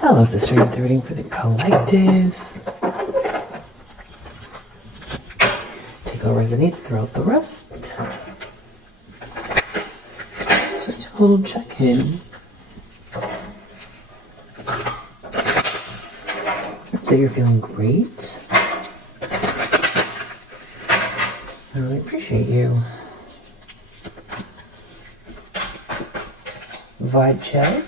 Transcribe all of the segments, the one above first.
Hello, it's a straight up reading for the collective. Take what resonates throughout the rest. Just a little check-in. Hope that you're feeling great. I really appreciate you. Vibe check.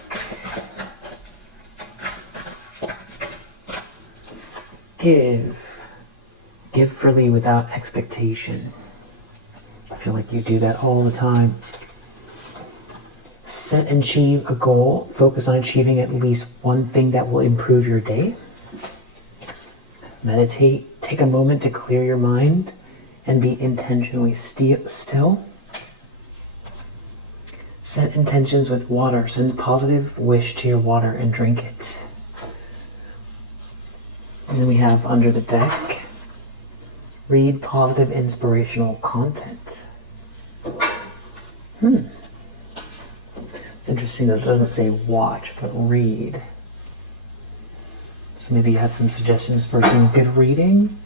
Give freely without expectation. I feel like you do that all the time. Set and achieve a goal. Focus on achieving at least one thing that will improve your day. Meditate. Take a moment to clear your mind and be intentionally still. Set intentions with water. Send a positive wish to your water and drink it. And then we have under the deck, read positive inspirational content. It's interesting that it doesn't say watch, but read. So maybe you have some suggestions for some good reading.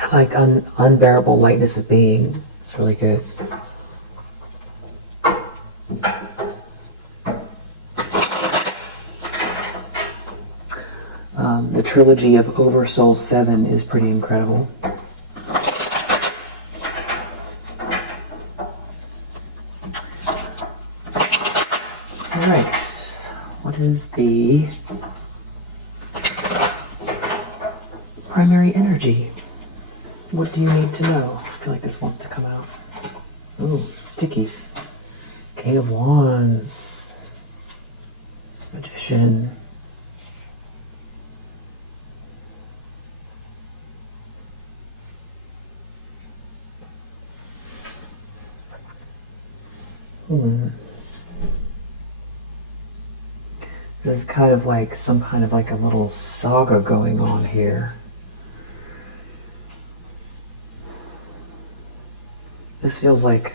I like unbearable lightness of being. It's really good. The trilogy of Oversoul 7 is pretty incredible. Alright, what is the primary energy? What do you need to know? I feel like this wants to come out. Ooh, sticky. King of Wands. Magician. This is kind of like some kind of like a little saga going on here. This feels like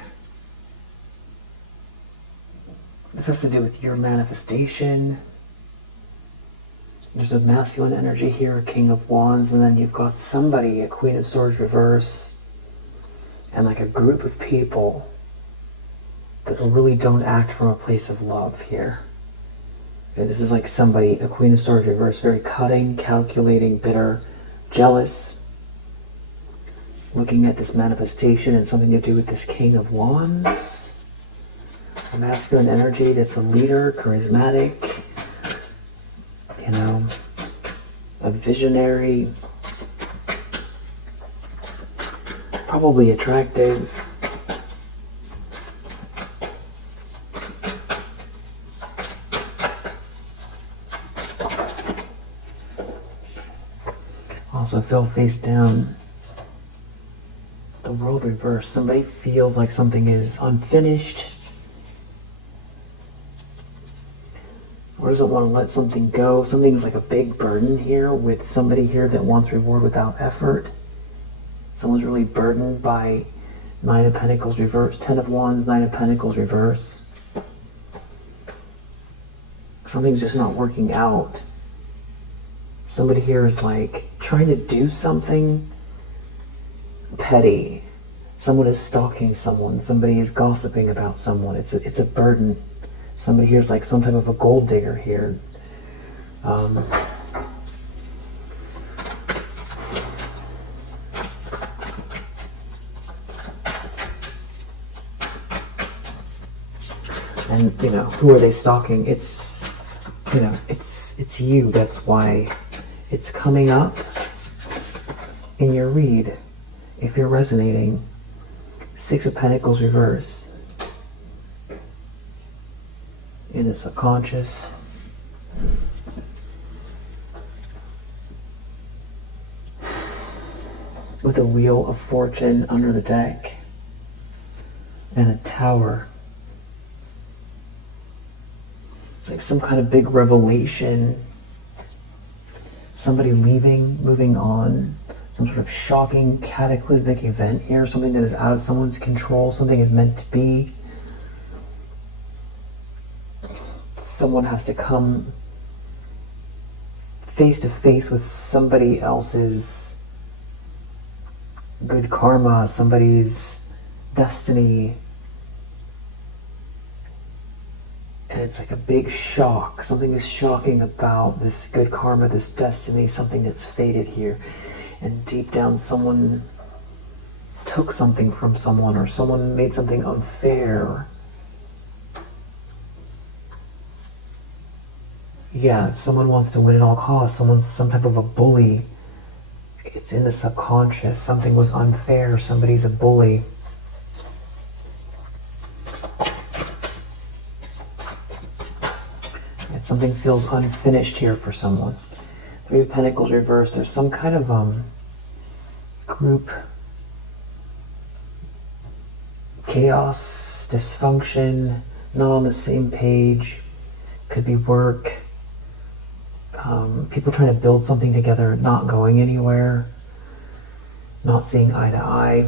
this has to do with your manifestation. There's a masculine energy here, a King of Wands, and then you've got somebody, a Queen of Swords reverse, and like a group of people that really don't act from a place of love here. Okay, this is like somebody, a Queen of Swords reverse, very cutting, calculating, bitter, jealous, looking at this manifestation and something to do with this King of Wands. A masculine energy that's a leader, charismatic, you know, a visionary, probably attractive. Also feel face down. The World reverse. Somebody feels like something is unfinished or doesn't want to let something go. Something's like a big burden here with somebody here that wants reward without effort. Someone's really burdened by Nine of Pentacles reverse, Ten of Wands, Nine of Pentacles reverse. Something's just not working out. Somebody here is like trying to do something petty. Someone is stalking someone. Somebody is gossiping about someone. It's a burden. Somebody here is like some type of a gold digger here. And you know, who are they stalking? It's, you know, it's you. That's why it's coming up in your read. If you're resonating, Six of Pentacles reverse in the subconscious. With a Wheel of Fortune under the deck and a Tower. It's like some kind of big revelation. Somebody leaving, moving on. some sort of shocking, cataclysmic event here, something that is out of someone's control, something is meant to be. Someone has to come face to face with somebody else's good karma, somebody's destiny. And it's like a big shock. Something is shocking about this good karma, this destiny, something that's fated here. And deep down, someone took something from someone, or someone made something unfair. Yeah, someone wants to win at all costs. Someone's some type of a bully. It's in the subconscious. Something was unfair. Somebody's a bully. And something feels unfinished here for someone. Three of Pentacles reversed. There's some kind of group chaos, dysfunction, not on the same page. Could be work. People trying to build something together, not going anywhere, not seeing eye to eye.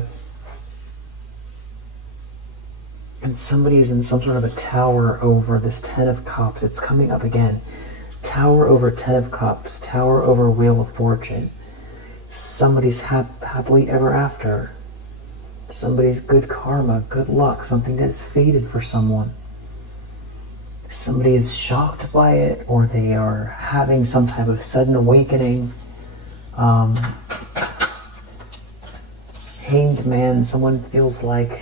And somebody is in some sort of a tower over this Ten of Cups. It's coming up again. Tower over Ten of Cups, tower over Wheel of Fortune. Somebody's happily ever after. Somebody's good karma, good luck, something that is fated for someone. Somebody is shocked by it, or they are having some type of sudden awakening. Hanged Man, someone feels like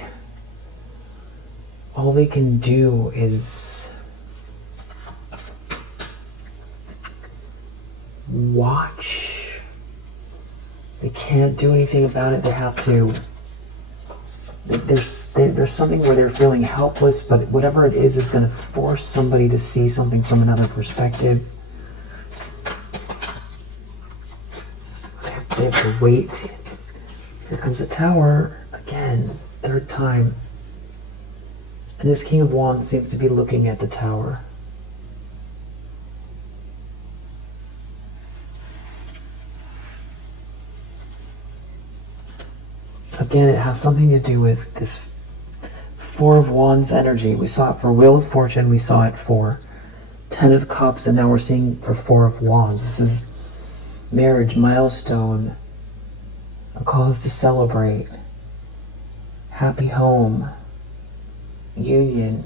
all they can do is watch. They can't do anything about it. They have to. There's something where they're feeling helpless, but whatever it is going to force somebody to see something from another perspective. They have to wait. Here comes a Tower again, third time. And this King of Wands seems to be looking at the Tower. Again, it has something to do with this Four of Wands energy. We saw it for Wheel of Fortune, we saw it for Ten of Cups, and now we're seeing for Four of Wands. This is marriage, milestone, a cause to celebrate, happy home, union.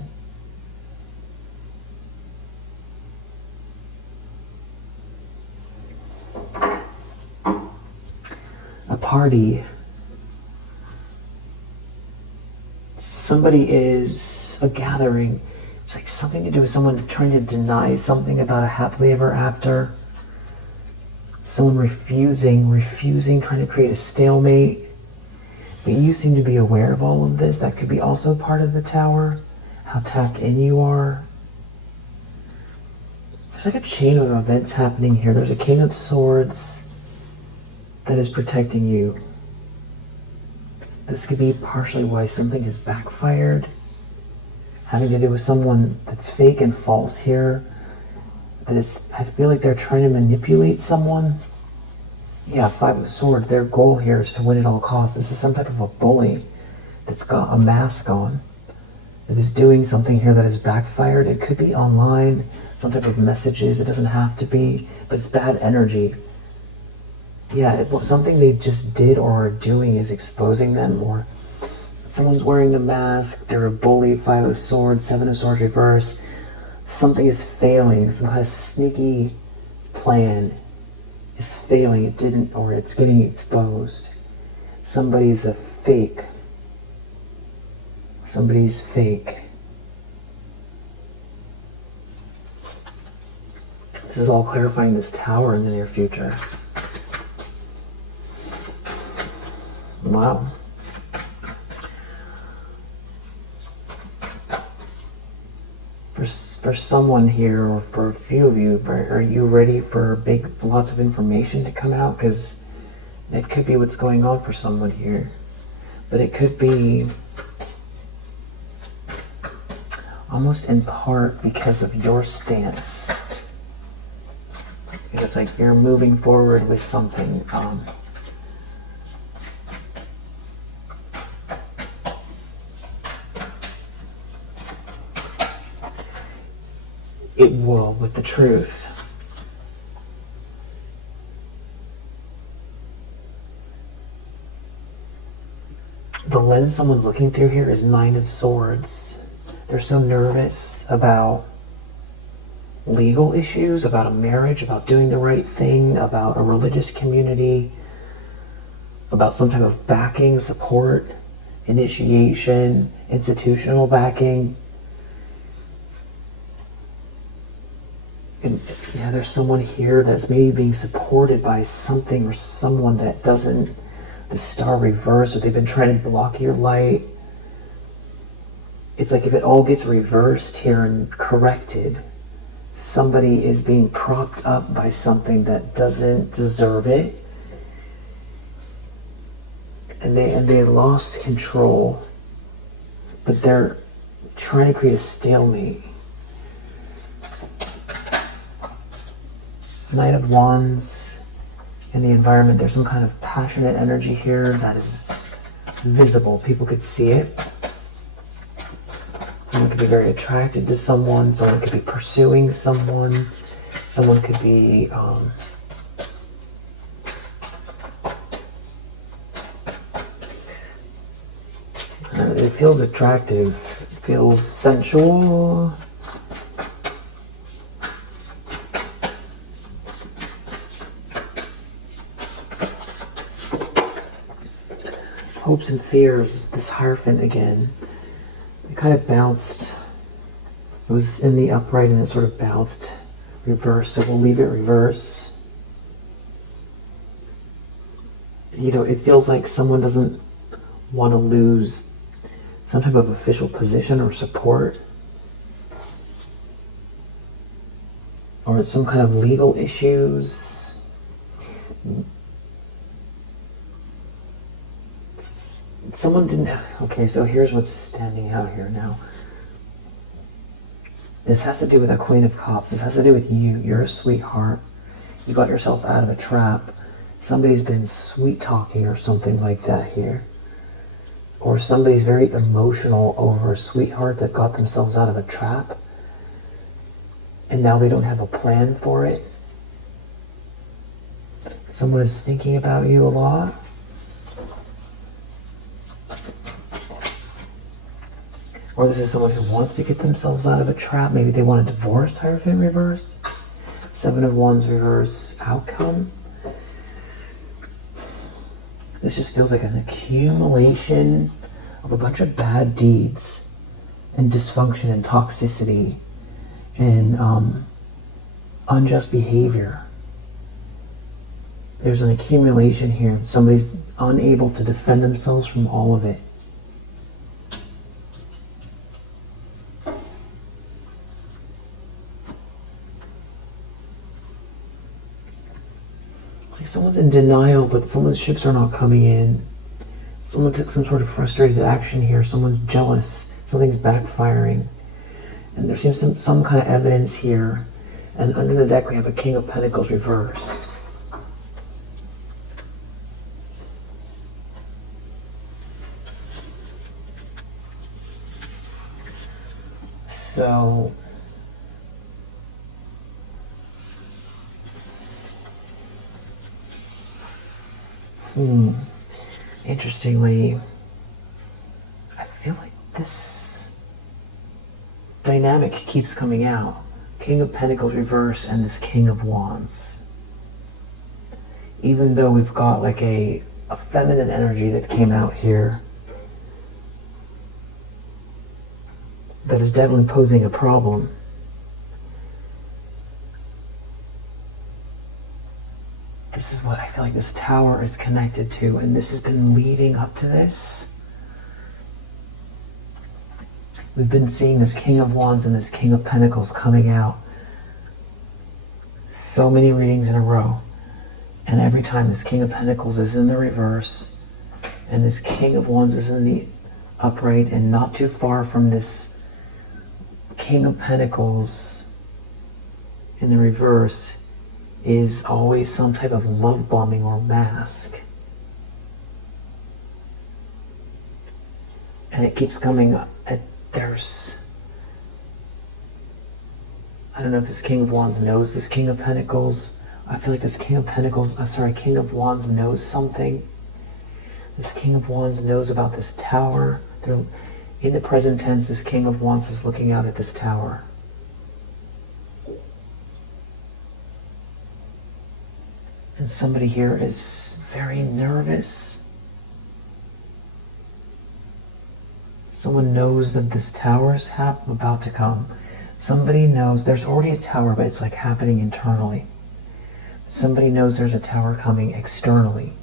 A party. Somebody is a gathering. It's like something to do with someone trying to deny something about a happily ever after. Someone refusing, trying to create a stalemate. But you seem to be aware of all of this. That could be also part of the Tower. How tapped in you are. There's like a chain of events happening here. There's a King of Swords that is protecting you. This could be partially why something has backfired. Having to do with someone that's fake and false here. That is, I feel like they're trying to manipulate someone. Yeah, Five of Swords. Their goal here is to win at all costs. This is some type of a bully that's got a mask on. That is doing something here that has backfired. It could be online, some type of messages. It doesn't have to be, but it's bad energy. Yeah, something they just did or are doing is exposing them, or someone's wearing a mask, they're a bully, Five of Swords, Seven of Swords reverse. Something is failing, some kind of sneaky plan is failing, it didn't, or it's getting exposed. Somebody's a fake. Somebody's fake. This is all clarifying this Tower in the near future. Wow. For someone here, or for a few of you, are you ready for lots of information to come out? Because it could be what's going on for someone here. But it could be almost in part because of your stance. Because like you're moving forward with something. it will with the truth. The lens someone's looking through here is Nine of Swords. They're so nervous about legal issues, about a marriage, about doing the right thing, about a religious community, about some type of backing, support, initiation, institutional backing. And yeah, there's someone here that's maybe being supported by something or someone that doesn't, the star reversed, or they've been trying to block your light. It's like if it all gets reversed here and corrected, somebody is being propped up by something that doesn't deserve it. And they lost control, but they're trying to create a stalemate. Knight of Wands in the environment, there's some kind of passionate energy here that is visible. People could see it. Someone could be very attracted to someone. Someone could be pursuing someone. Someone could be it feels attractive. It feels sensual. Hopes and fears, this Hierophant again. It kind of bounced. It was in the upright and it sort of bounced reverse, so we'll leave it reverse. You know, it feels like someone doesn't want to lose some type of official position or support, or some kind of legal issues. Someone didn't... Okay, so here's what's standing out here now. This has to do with a Queen of Cups. This has to do with you. You're a sweetheart. You got yourself out of a trap. Somebody's been sweet talking or something like that here. Or somebody's very emotional over a sweetheart that got themselves out of a trap. And now they don't have a plan for it. Someone is thinking about you a lot. Or this is someone who wants to get themselves out of a trap. Maybe they want a divorce, Hierophant reverse. Seven of Wands reverse outcome. This just feels like an accumulation of a bunch of bad deeds and dysfunction and toxicity and unjust behavior. There's an accumulation here. Somebody's unable to defend themselves from all of it. Someone's in denial, but someone's ships are not coming in. Someone took some sort of frustrated action here. Someone's jealous. Something's backfiring. And there seems some kind of evidence here. And under the deck we have a King of Pentacles reverse. So... Interestingly, I feel like this dynamic keeps coming out. King of Pentacles reverse and this King of Wands. Even though we've got like a feminine energy that came out here that is definitely posing a problem. This is what I feel like this tower is connected to, and this has been leading up to this. We've been seeing this King of Wands and this King of Pentacles coming out. So many readings in a row. And every time this King of Pentacles is in the reverse, and this King of Wands is in the upright, and not too far from this King of Pentacles in the reverse, is always some type of love bombing or mask. And it keeps coming up. There's I don't know if this King of Wands knows this King of Pentacles. I feel like this King of Pentacles, King of Wands knows something. This King of Wands knows about this tower. In the present tense, this King of Wands is looking out at this tower. And somebody here is very nervous. Someone knows that this tower's about to come. Somebody knows there's already a tower, but it's like happening internally. Somebody knows there's a tower coming externally.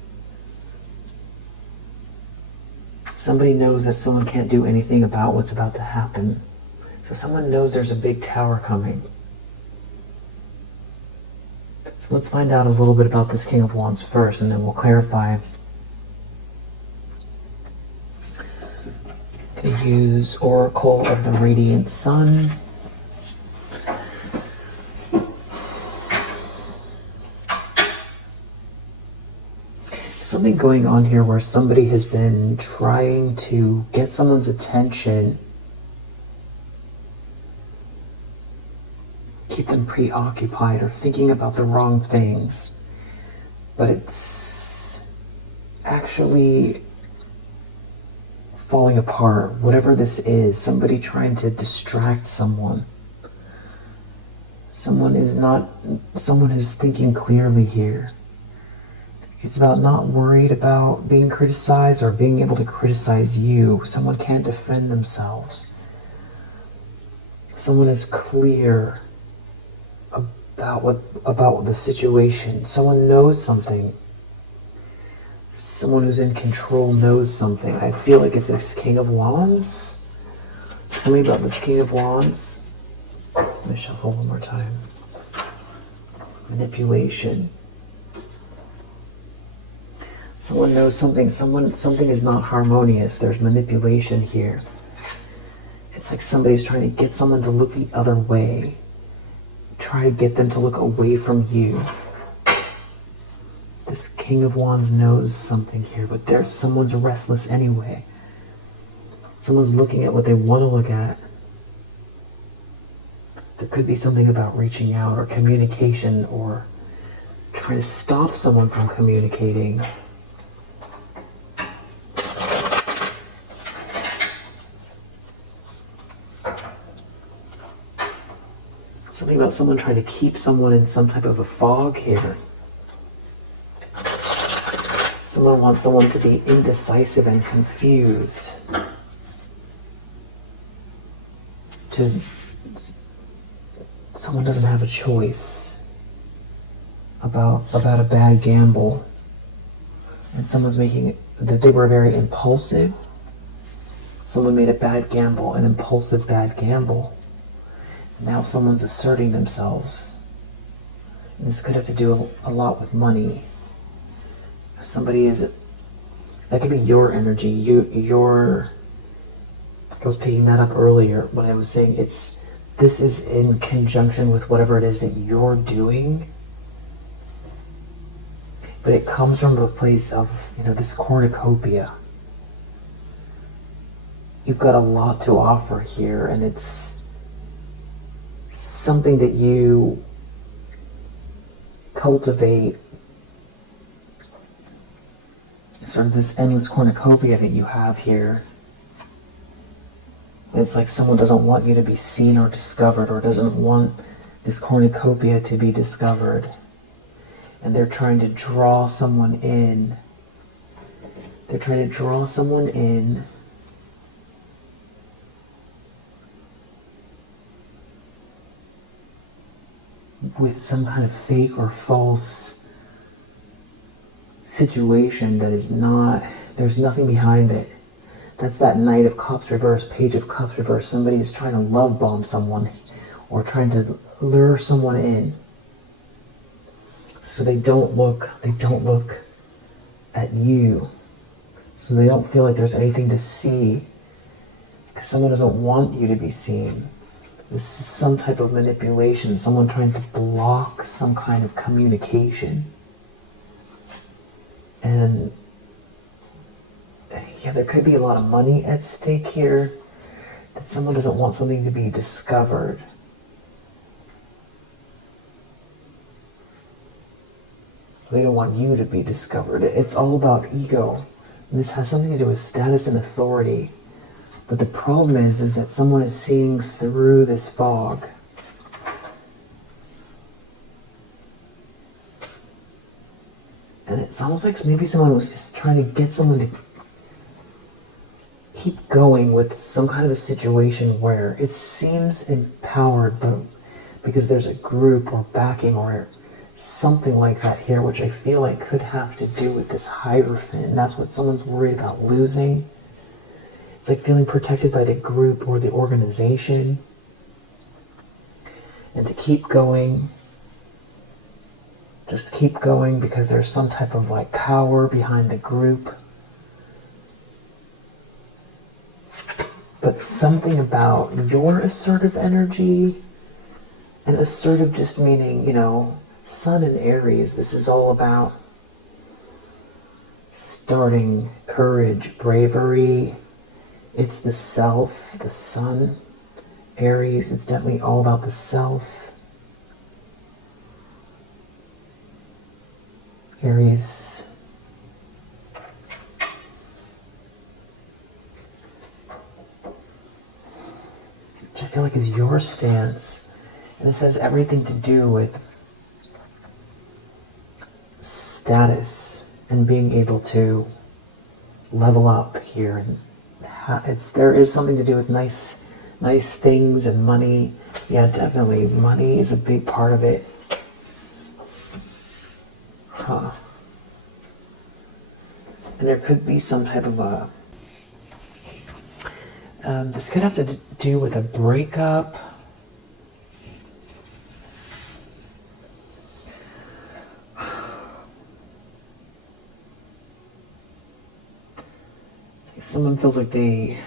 Somebody knows that someone can't do anything about what's about to happen. So someone knows there's a big tower coming. So let's find out a little bit about this King of Wands first, and then we'll clarify. I'm going to use Oracle of the Radiant Sun. Something going on here where somebody has been trying to get someone's attention, keep them preoccupied or thinking about the wrong things, but it's actually falling apart. Whatever this is, somebody trying to distract someone. Someone is thinking clearly here. It's about not worried about being criticized or being able to criticize you. Someone can't defend themselves. Someone is clear about the situation. Someone knows something. Someone who's in control knows something. I feel like it's this King of Wands. Tell me about this King of Wands. Let me shuffle one more time. Manipulation. Someone knows something. Something is not harmonious. There's manipulation here. It's like somebody's trying to get someone to look the other way. Try to get them to look away from you. This King of Wands knows something here, but someone's restless anyway. Someone's looking at what they want to look at. There could be something about reaching out or communication or trying to stop someone from communicating. Something about someone trying to keep someone in some type of a fog here. Someone wants someone to be indecisive and confused. Someone doesn't have a choice about a bad gamble. And someone's making that they were very impulsive. Someone made a bad gamble, an impulsive bad gamble. Now someone's asserting themselves. And this could have to do a lot with money. That could be your energy. I was picking that up earlier when I was saying this is in conjunction with whatever it is that you're doing. But it comes from a place of, this cornucopia. You've got a lot to offer here, and it's something that you cultivate, sort of this endless cornucopia that you have here. It's like someone doesn't want you to be seen or discovered, or doesn't want this cornucopia to be discovered. And they're trying to draw someone in. They're trying to draw someone in with some kind of fake or false situation that is not, there's nothing behind it. That's that Knight of Cups reverse, Page of Cups reverse. Somebody is trying to love bomb someone or trying to lure someone in. So they don't look at you. So they don't feel like there's anything to see. Because someone doesn't want you to be seen. This is some type of manipulation, someone trying to block some kind of communication. And yeah, there could be a lot of money at stake here, that someone doesn't want something to be discovered. They don't want you to be discovered. It's all about ego. This has something to do with status and authority. But the problem is that someone is seeing through this fog. And it's almost like maybe someone was just trying to get someone to keep going with some kind of a situation where it seems empowered, but because there's a group or backing or something like that here, which I feel like could have to do with this Hierophant, and that's what someone's worried about losing. It's like feeling protected by the group or the organization, and to keep going, just keep going because there's some type of like power behind the group. But something about your assertive energy, and assertive just meaning, you know, Sun and Aries, this is all about starting, courage, bravery. It's the self, the Sun. Aries, it's definitely all about the self. Aries. Which I feel like is your stance. And this has everything to do with status and being able to level up here, and there is something to do with nice things and money. Yeah, definitely money is a big part of it. And there could be some type of a this could have to do with a breakup. Someone feels like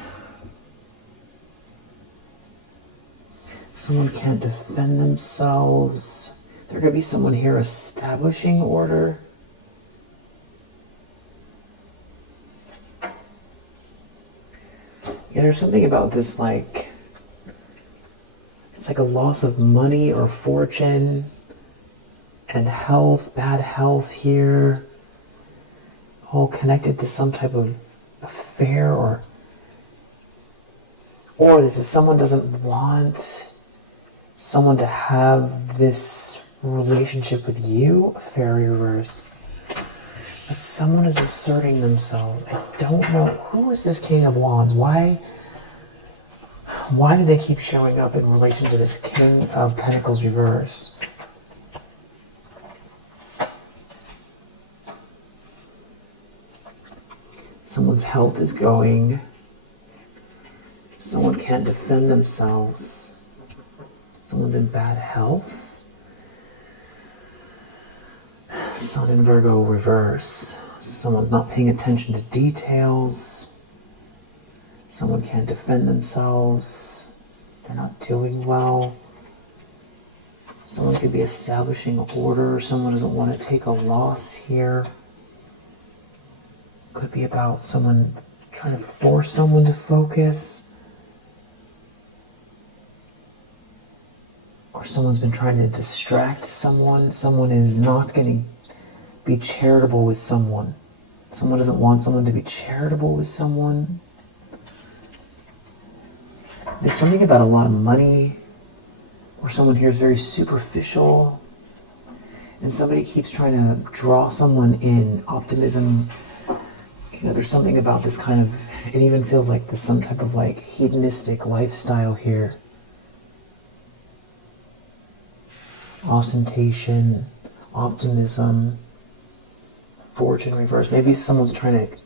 someone can't defend themselves. There could be someone here establishing order. Yeah, there's something about this, like, it's like a loss of money or fortune and health, bad health here, all connected to some type of affair, or this is someone doesn't want someone to have this relationship with you, fairy reverse. But someone is asserting themselves. I don't know, who is this King of Wands? Why do they keep showing up in relation to this King of Pentacles reverse? Someone's health is going. Someone can't defend themselves. Someone's in bad health. Sun in Virgo reverse. Someone's not paying attention to details. Someone can't defend themselves. They're not doing well. Someone could be establishing order. Someone doesn't want to take a loss here. Could be about someone trying to force someone to focus. Or someone's been trying to distract someone. Someone is not going to be charitable with someone. Someone doesn't want someone to be charitable with someone. There's something about a lot of money, or someone here is very superficial, and somebody keeps trying to draw someone in. Optimism. You know, there's something about this kind of, it even feels like there's some type of like hedonistic lifestyle here. Ostentation, optimism, fortune reverse. Maybe someone's trying to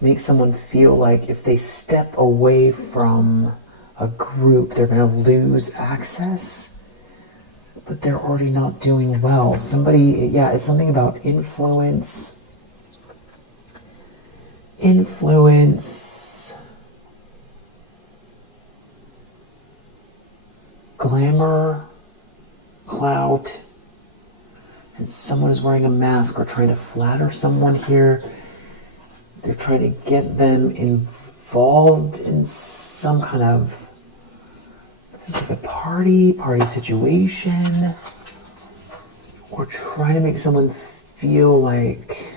make someone feel like if they step away from a group, they're going to lose access, but they're already not doing well. Somebody, yeah, it's something about influence, glamour, clout, and someone is wearing a mask or trying to flatter someone here. They're trying to get them involved in some kind of, this is like a party situation, or trying to make someone feel like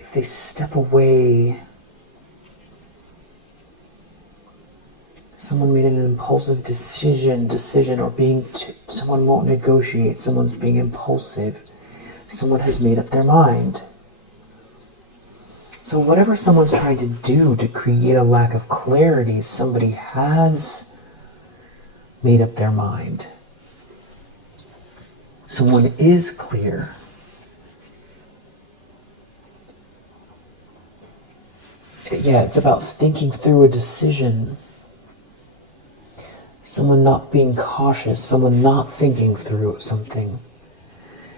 if they step away, someone made an impulsive decision, or someone won't negotiate, someone's being impulsive, someone has made up their mind. So whatever someone's trying to do to create a lack of clarity, somebody has made up their mind. Someone is clear. Yeah, it's about thinking through a decision. Someone not being cautious, someone not thinking through something.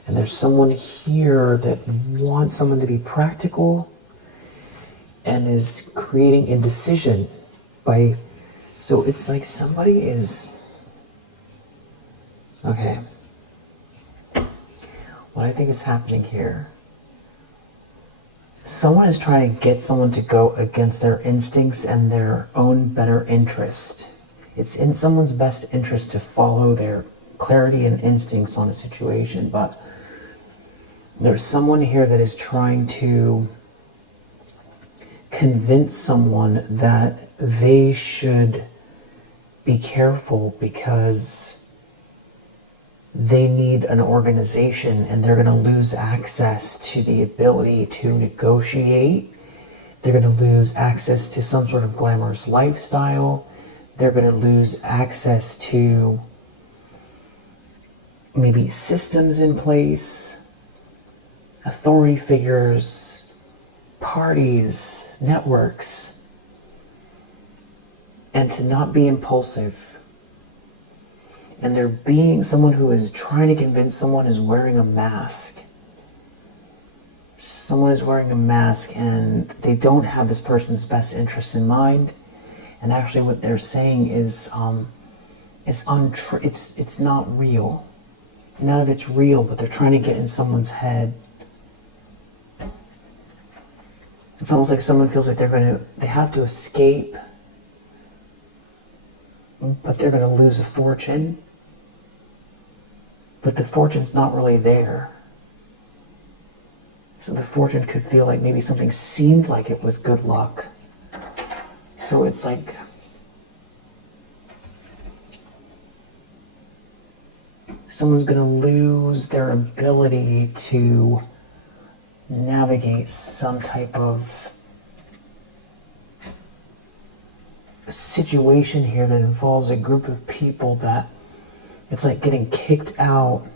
And there's someone here that wants someone to be practical and is creating indecision so it's like somebody is, okay. What I think is happening here, someone is trying to get someone to go against their instincts and their own better interest. It's in someone's best interest to follow their clarity and instincts on a situation, but there's someone here that is trying to convince someone that they should be careful because they need an organization and they're going to lose access to the ability to negotiate. They're going to lose access to some sort of glamorous lifestyle. They're going to lose access to maybe systems in place, authority figures, parties, networks, and to not be impulsive. And they're being someone who is trying to convince someone is wearing a mask. Someone is wearing a mask and they don't have this person's best interest in mind. And actually what they're saying is untrue. It's not real. None of it's real, but they're trying to get in someone's head. It's almost like someone feels like they have to escape, but they're going to lose a fortune. But the fortune's not really there. So the fortune could feel like maybe something seemed like it was good luck. So it's like someone's going to lose their ability to navigate some type of situation here that involves a group of people that it's like getting kicked out.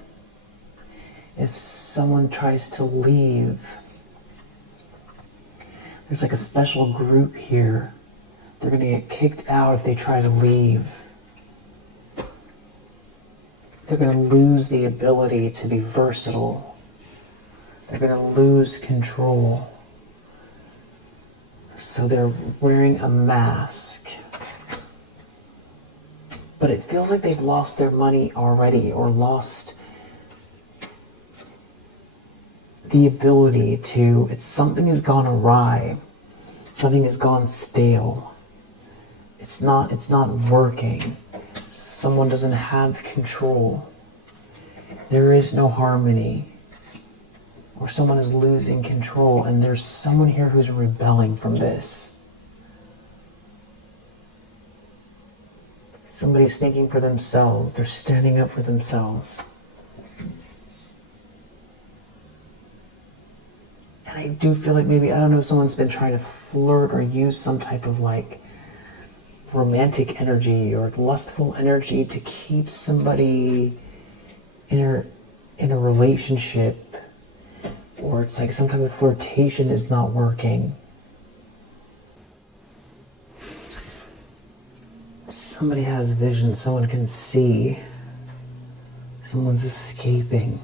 If someone tries to leave, there's like a special group here. They're going to get kicked out if they try to leave. They're going to lose the ability to be versatile. They're going to lose control. So they're wearing a mask. But it feels like they've lost their money already, or lost the ability to, something has gone awry. Something has gone stale. It's not working. Someone doesn't have control. There is no harmony. Or someone is losing control, and there's someone here who's rebelling from this. Somebody's thinking for themselves. They're standing up for themselves. And I do feel like maybe, I don't know, someone's been trying to flirt or use some type of like romantic energy or lustful energy to keep somebody in a relationship. Or it's like some type of flirtation is not working. Somebody has vision, someone can see. Someone's escaping.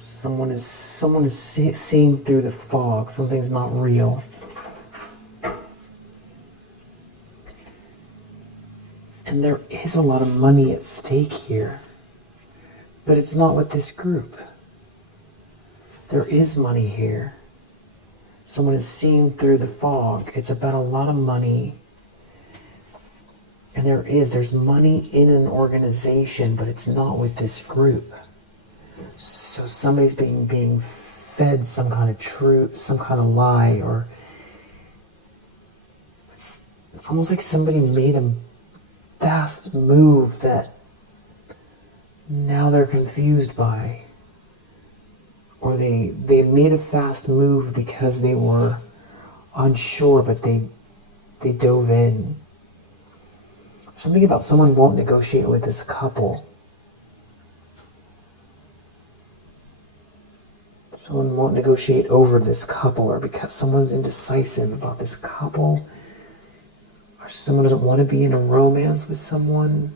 Someone is seeing through the fog. Something's not real. And there is a lot of money at stake here. But it's not with this group. There is money here. Someone is seeing through the fog. It's about a lot of money. And there's money in an organization, but it's not with this group. So somebody's being fed some kind of truth, some kind of lie, or it's almost like somebody made a fast move that now they're confused by. Or they made a fast move because they were unsure, but they dove in. Something about someone won't negotiate with this couple. Someone won't negotiate over this couple, or because someone's indecisive about this couple, or someone doesn't want to be in a romance with someone.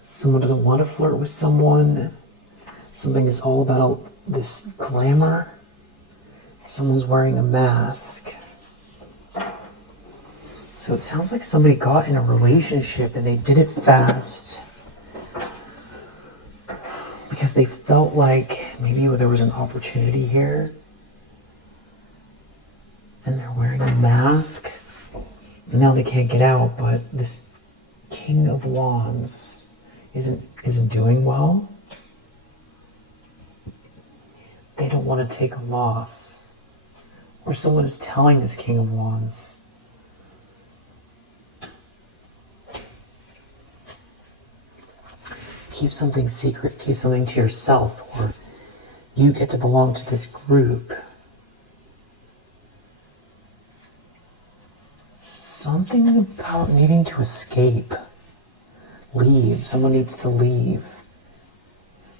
Someone doesn't want to flirt with someone. Something is all about this glamour. Someone's wearing a mask. So it sounds like somebody got in a relationship and they did it fast because they felt like maybe there was an opportunity here, and they're wearing a mask. Now they can't get out, but this King of Wands isn't doing well. They don't want to take a loss. Or someone is telling this King of Wands, keep something secret, keep something to yourself, or you get to belong to this group. Something about needing to escape. Leave. Someone needs to leave.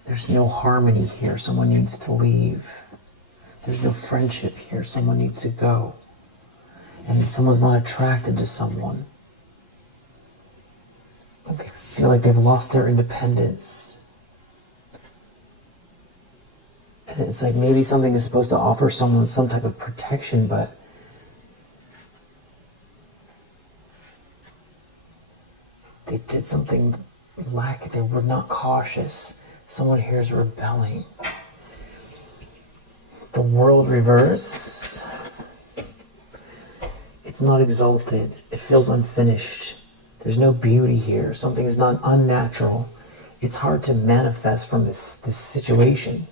There's no harmony here. Someone needs to leave. There's no friendship here. Someone needs to go. And someone's not attracted to someone. They feel like they've lost their independence. And it's like maybe something is supposed to offer someone some type of protection, but they did something they were not cautious. Someone here is rebelling. The world reverse. It's not exalted. It feels unfinished. There's no beauty here. Something is not unnatural. It's hard to manifest from this situation.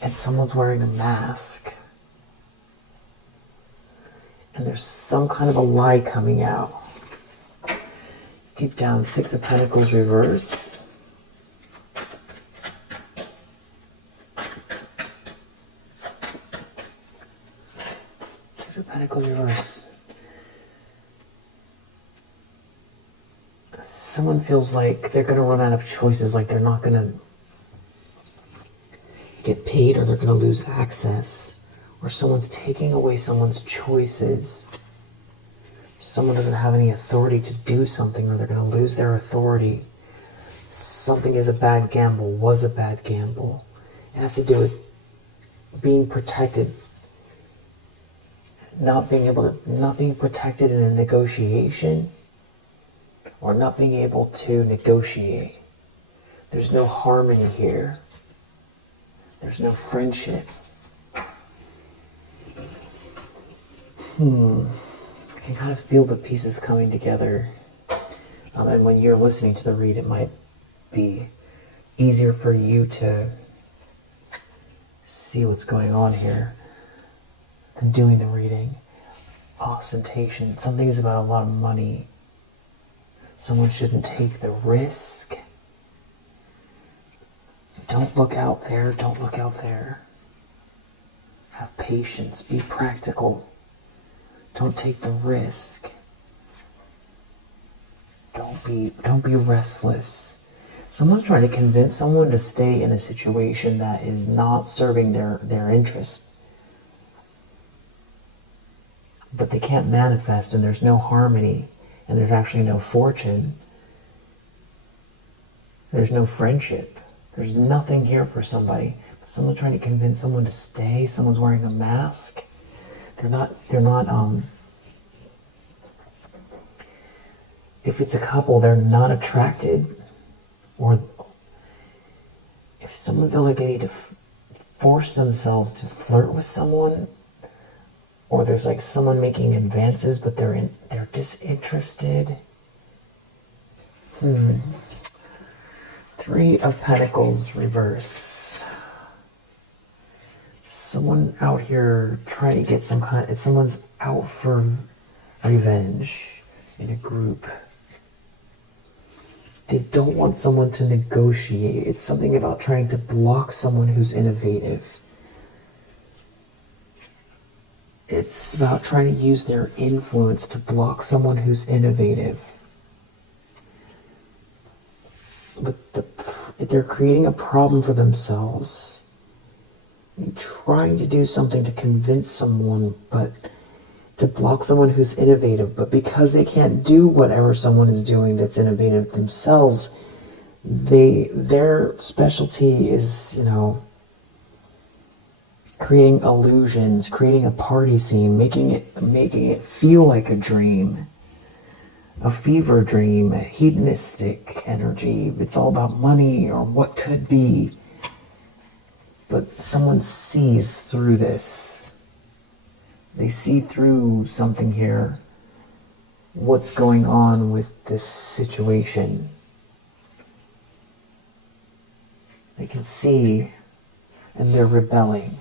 And someone's wearing a mask. And there's some kind of a lie coming out. Deep down, Six of Pentacles reverse. Six of Pentacles reverse. Someone feels like they're going to run out of choices, like they're not going to get paid, or they're going to lose access, or someone's taking away someone's choices. Someone doesn't have any authority to do something, or they're going to lose their authority. Something is a bad gamble, was a bad gamble. It has to do with being protected, not being protected in a negotiation, or not being able to negotiate. There's no harmony here. There's no friendship. I can kind of feel the pieces coming together. And when you're listening to the read, it might be easier for you to see what's going on here than doing the reading. Ostentation. Something is about a lot of money. Someone shouldn't take the risk. Don't look out there. Don't look out there. Have patience. Be practical. Don't take the risk. Don't be restless. Someone's trying to convince someone to stay in a situation that is not serving their interests. But they can't manifest, and there's no harmony, and there's actually no fortune. There's no friendship. There's nothing here for somebody. But someone's trying to convince someone to stay. Someone's wearing a mask. They're not if it's a couple, they're not attracted, or if someone feels like they need to force themselves to flirt with someone, or there's like someone making advances, but they're disinterested. Three of Pentacles reverse. Someone out here trying to get someone's out for revenge in a group. They don't want someone to negotiate. It's something about trying to block someone who's innovative. It's about trying to use their influence to block someone who's innovative. But they're creating a problem for themselves. They're trying to do something to convince someone, but to block someone who's innovative. But because they can't do whatever someone is doing that's innovative themselves, their specialty is, creating illusions, creating a party scene, making it feel like a dream, a fever dream, a hedonistic energy. It's all about money or what could be. But someone sees through this. They see through something here. What's going on with this situation? They can see, and they're rebelling.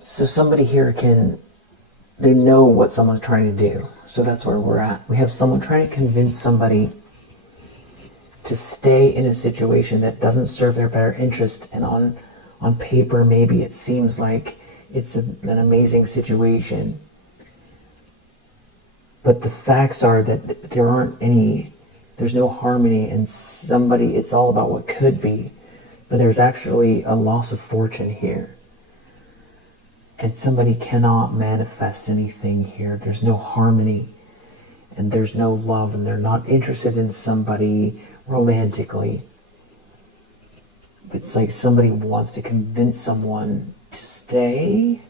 So somebody here they know what someone's trying to do. So that's where we're at. We have someone trying to convince somebody to stay in a situation that doesn't serve their better interest. And on paper, maybe it seems like it's an amazing situation. But the facts are that there's no harmony, and it's all about what could be. But there's actually a loss of fortune here. And somebody cannot manifest anything here. There's no harmony, and there's no love, and they're not interested in somebody romantically. It's like somebody wants to convince someone to stay.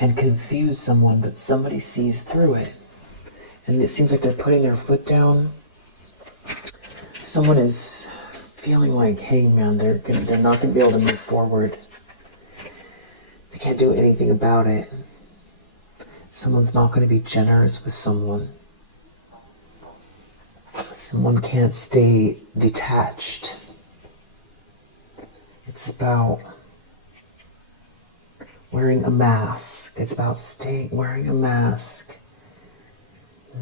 And confuse someone, but somebody sees through it. And it seems like they're putting their foot down. Someone is feeling like, hey man, they're not going to be able to move forward. They can't do anything about it. Someone's not going to be generous with someone. Someone can't stay detached. It's about wearing a mask. It's about wearing a mask.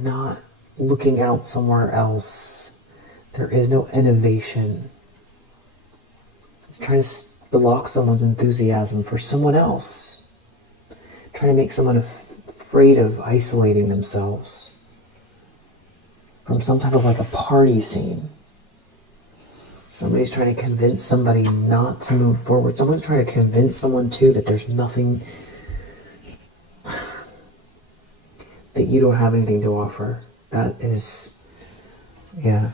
Not looking out somewhere else. There is no innovation. It's trying to block someone's enthusiasm for someone else. Trying to make someone afraid of isolating themselves from some type of like a party scene. Somebody's trying to convince somebody not to move forward. Someone's trying to convince someone too that there's nothing, that you don't have anything to offer. That is, yeah.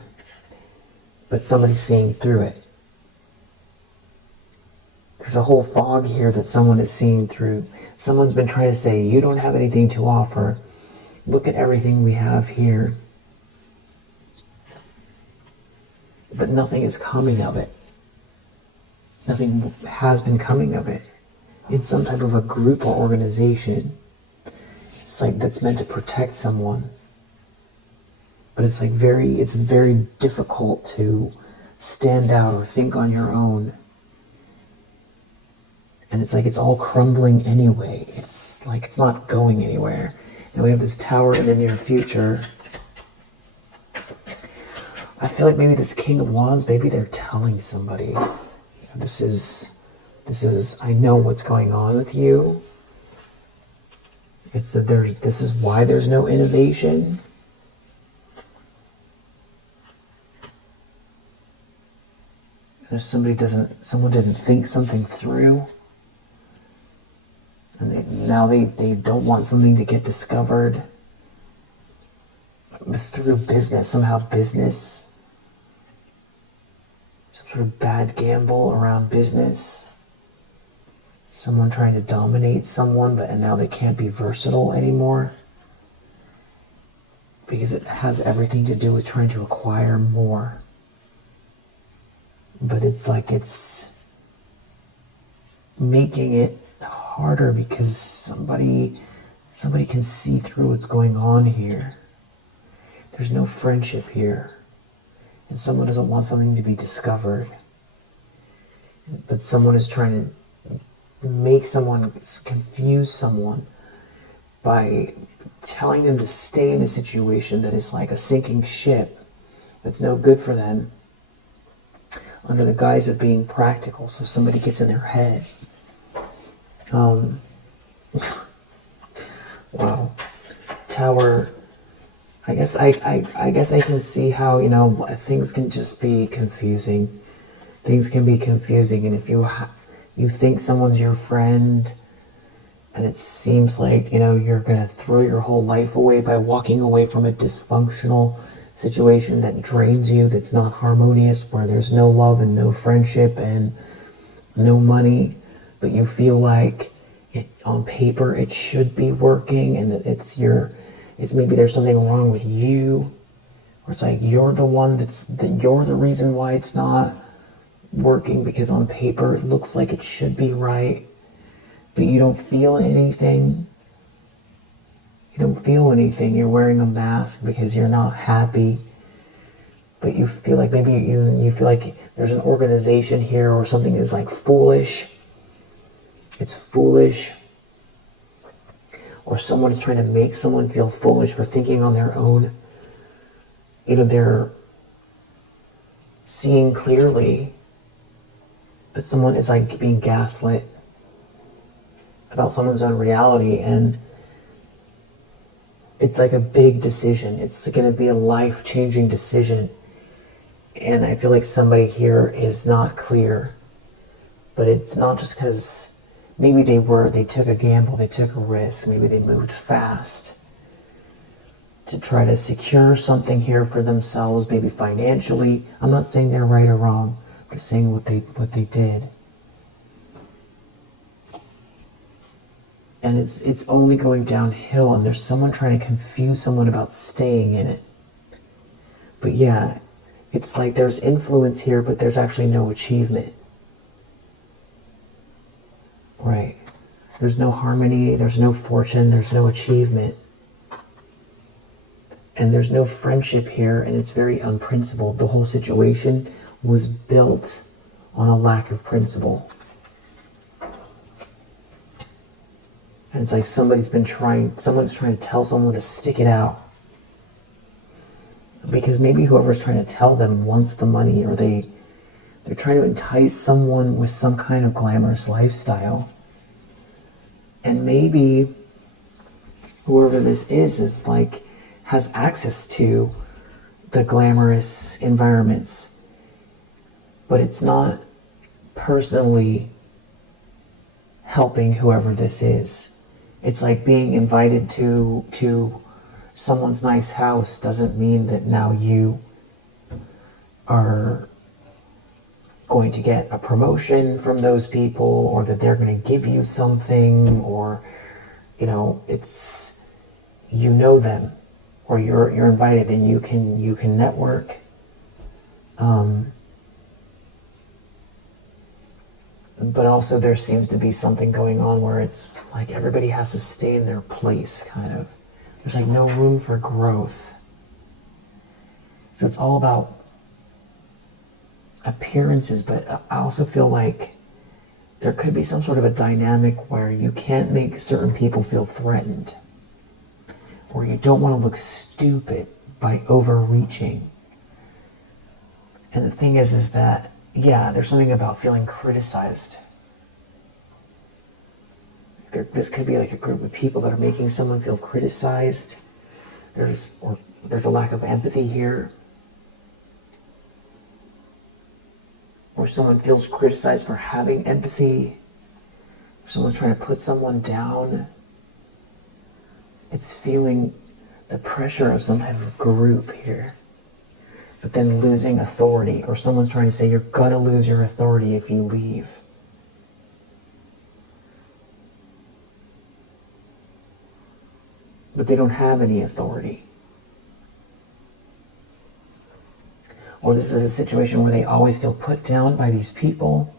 But somebody's seeing through it. There's a whole fog here that someone is seeing through. Someone's been trying to say, you don't have anything to offer. Look at everything we have here. But nothing is coming of it. Nothing has been coming of it. It's some type of a group or organization. It's like that's meant to protect someone. But it's like it's very difficult to stand out or think on your own. And it's like it's all crumbling anyway. It's like it's not going anywhere. And we have this tower in the near future. I feel like maybe this King of Wands, maybe they're telling somebody, this is, I know what's going on with you. It's that this is why there's no innovation. And if someone didn't think something through, and now they don't want something to get discovered through business, somehow business, some sort of bad gamble around business, someone trying to dominate someone, and now they can't be versatile anymore. because it has everything to do with trying to acquire more. But it's like it's making it harder because somebody can see through what's going on here. There's no friendship here. And someone doesn't want something to be discovered. But someone is trying to make someone, confuse someone by telling them to stay in a situation that is like a sinking ship that's no good for them, under the guise of being practical, so somebody gets in their head. Wow. Tower. I guess I can see how, you know, things can just be confusing. Things can be confusing, and if you think someone's your friend, and it seems like, you know, you're gonna throw your whole life away by walking away from a dysfunctional situation that drains you, that's not harmonious, where there's no love and no friendship and no money, but you feel like it, on paper it should be working, and that it's maybe there's something wrong with you, or it's like you're the one you're the reason why it's not working, because on paper it looks like it should be right, but you don't feel anything. You don't feel anything. You're wearing a mask because you're not happy, but you feel like maybe you feel like there's an organization here, or something is like foolish. It's foolish. Or someone is trying to make someone feel foolish for thinking on their own. You know, they're seeing clearly, but someone is like being gaslit about someone's own reality, and it's like a big decision. It's going to be a life-changing decision, and I feel like somebody here is not clear, but it's not just because maybe they took a gamble, they took a risk, maybe they moved fast to try to secure something here for themselves, maybe financially. I'm not saying they're right or wrong, I'm just saying what they did. And it's only going downhill, and there's someone trying to confuse someone about staying in it. But yeah, it's like there's influence here, but there's actually no achievement. Right. There's no harmony, there's no fortune, there's no achievement. And there's no friendship here, and it's very unprincipled. The whole situation was built on a lack of principle. And it's like someone's trying to tell someone to stick it out. Because maybe whoever's trying to tell them wants the money, or they're trying to entice someone with some kind of glamorous lifestyle. And maybe whoever this is like, has access to the glamorous environments, but it's not personally helping whoever this is. It's like being invited to someone's nice house doesn't mean that now you are going to get a promotion from those people, or that they're going to give you something, or, you know, it's, you know them, or you're invited and you can network. But also there seems to be something going on where it's like everybody has to stay in their place, kind of. There's like no room for growth. So it's all about appearances, but I also feel like there could be some sort of a dynamic where you can't make certain people feel threatened, or you don't want to look stupid by overreaching. And the thing is that, yeah, there's something about feeling criticized. This could be like a group of people that are making someone feel criticized. There's a lack of empathy here. Or someone feels criticized for having empathy. Or someone's trying to put someone down. It's feeling the pressure of some type of group here. But then losing authority. Or someone's trying to say you're gonna lose your authority if you leave. But they don't have any authority. Or this is a situation where they always feel put down by these people,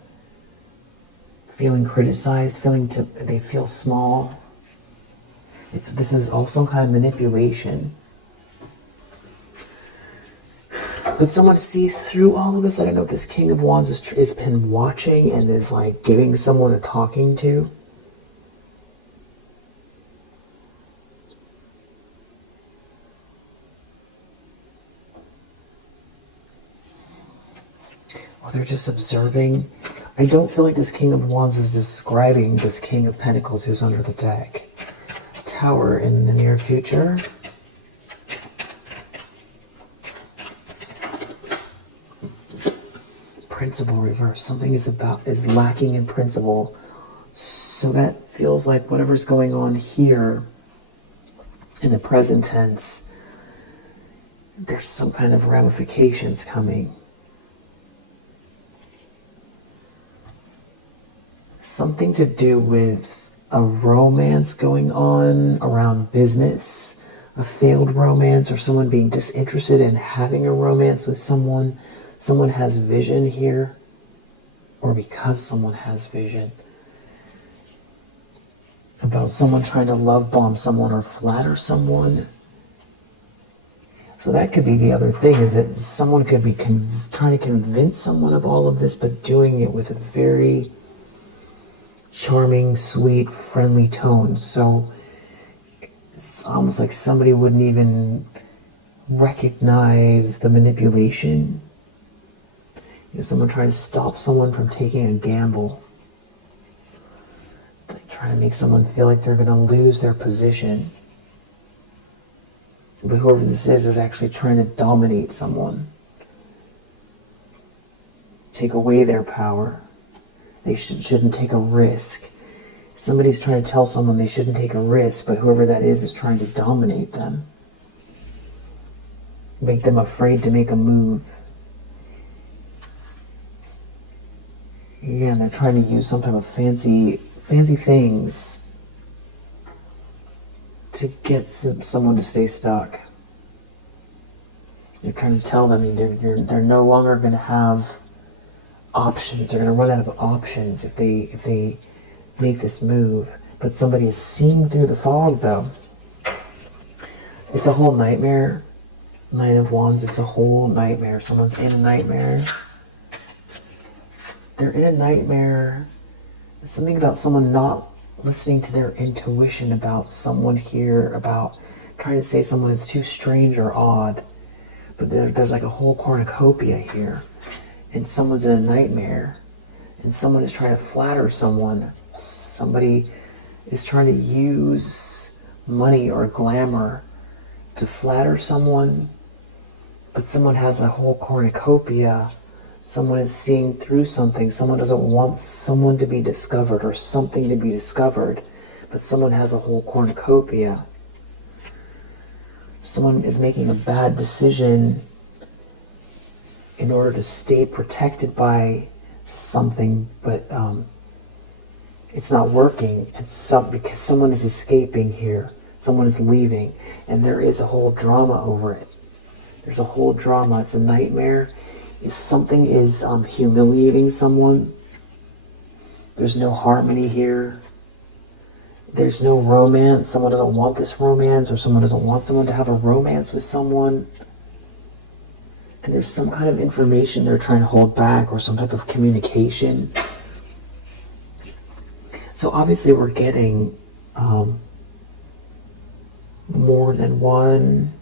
feeling criticized, they feel small. This is also kind of manipulation. But someone sees through all of this. I don't know if this King of Wands has been watching and is like giving someone a talking to. Or they're just observing. I don't feel like this King of Wands is describing this King of Pentacles who's under the deck. Tower in the near future. Principle reverse. Something is lacking in principle. So that feels like whatever's going on here in the present tense, there's some kind of ramifications coming. Something to do with a romance going on around business, a failed romance, or someone being disinterested in having a romance with someone. Someone has vision here, or because someone has vision about someone trying to love bomb someone or flatter someone. So that could be the other thing, is that someone could be trying to convince someone of all of this, but doing it with a very charming, sweet, friendly tone. So it's almost like somebody wouldn't even recognize the manipulation. Someone trying to stop someone from taking a gamble. Like trying to make someone feel like they're going to lose their position. But whoever this is actually trying to dominate someone. Take away their power. They shouldn't take a risk. Somebody's trying to tell someone they shouldn't take a risk, but whoever that is trying to dominate them. Make them afraid to make a move. Yeah, and they're trying to use some type of fancy things to get someone to stay stuck. They're trying to tell them they're no longer going to have options. They're going to run out of options if they make this move. But somebody is seeing through the fog, though. It's a whole nightmare. Knight of Wands, it's a whole nightmare. Someone's in a nightmare. They're in a nightmare. It's something about someone not listening to their intuition about someone here, about trying to say someone is too strange or odd. But there's like a whole cornucopia here. And someone's in a nightmare. And someone is trying to flatter someone. Somebody is trying to use money or glamour to flatter someone. But someone has a whole cornucopia. Someone is seeing through something. Someone doesn't want someone to be discovered or something to be discovered, but someone has a whole cornucopia. Someone is making a bad decision in order to stay protected by something, but it's not working. Because someone is escaping here. Someone is leaving, and there is a whole drama over it. There's a whole drama. It's a nightmare. If something is humiliating someone, there's no harmony here. There's no romance. Someone doesn't want this romance, or someone doesn't want someone to have a romance with someone. And there's some kind of information they're trying to hold back, or some type of communication. So obviously we're getting more than one.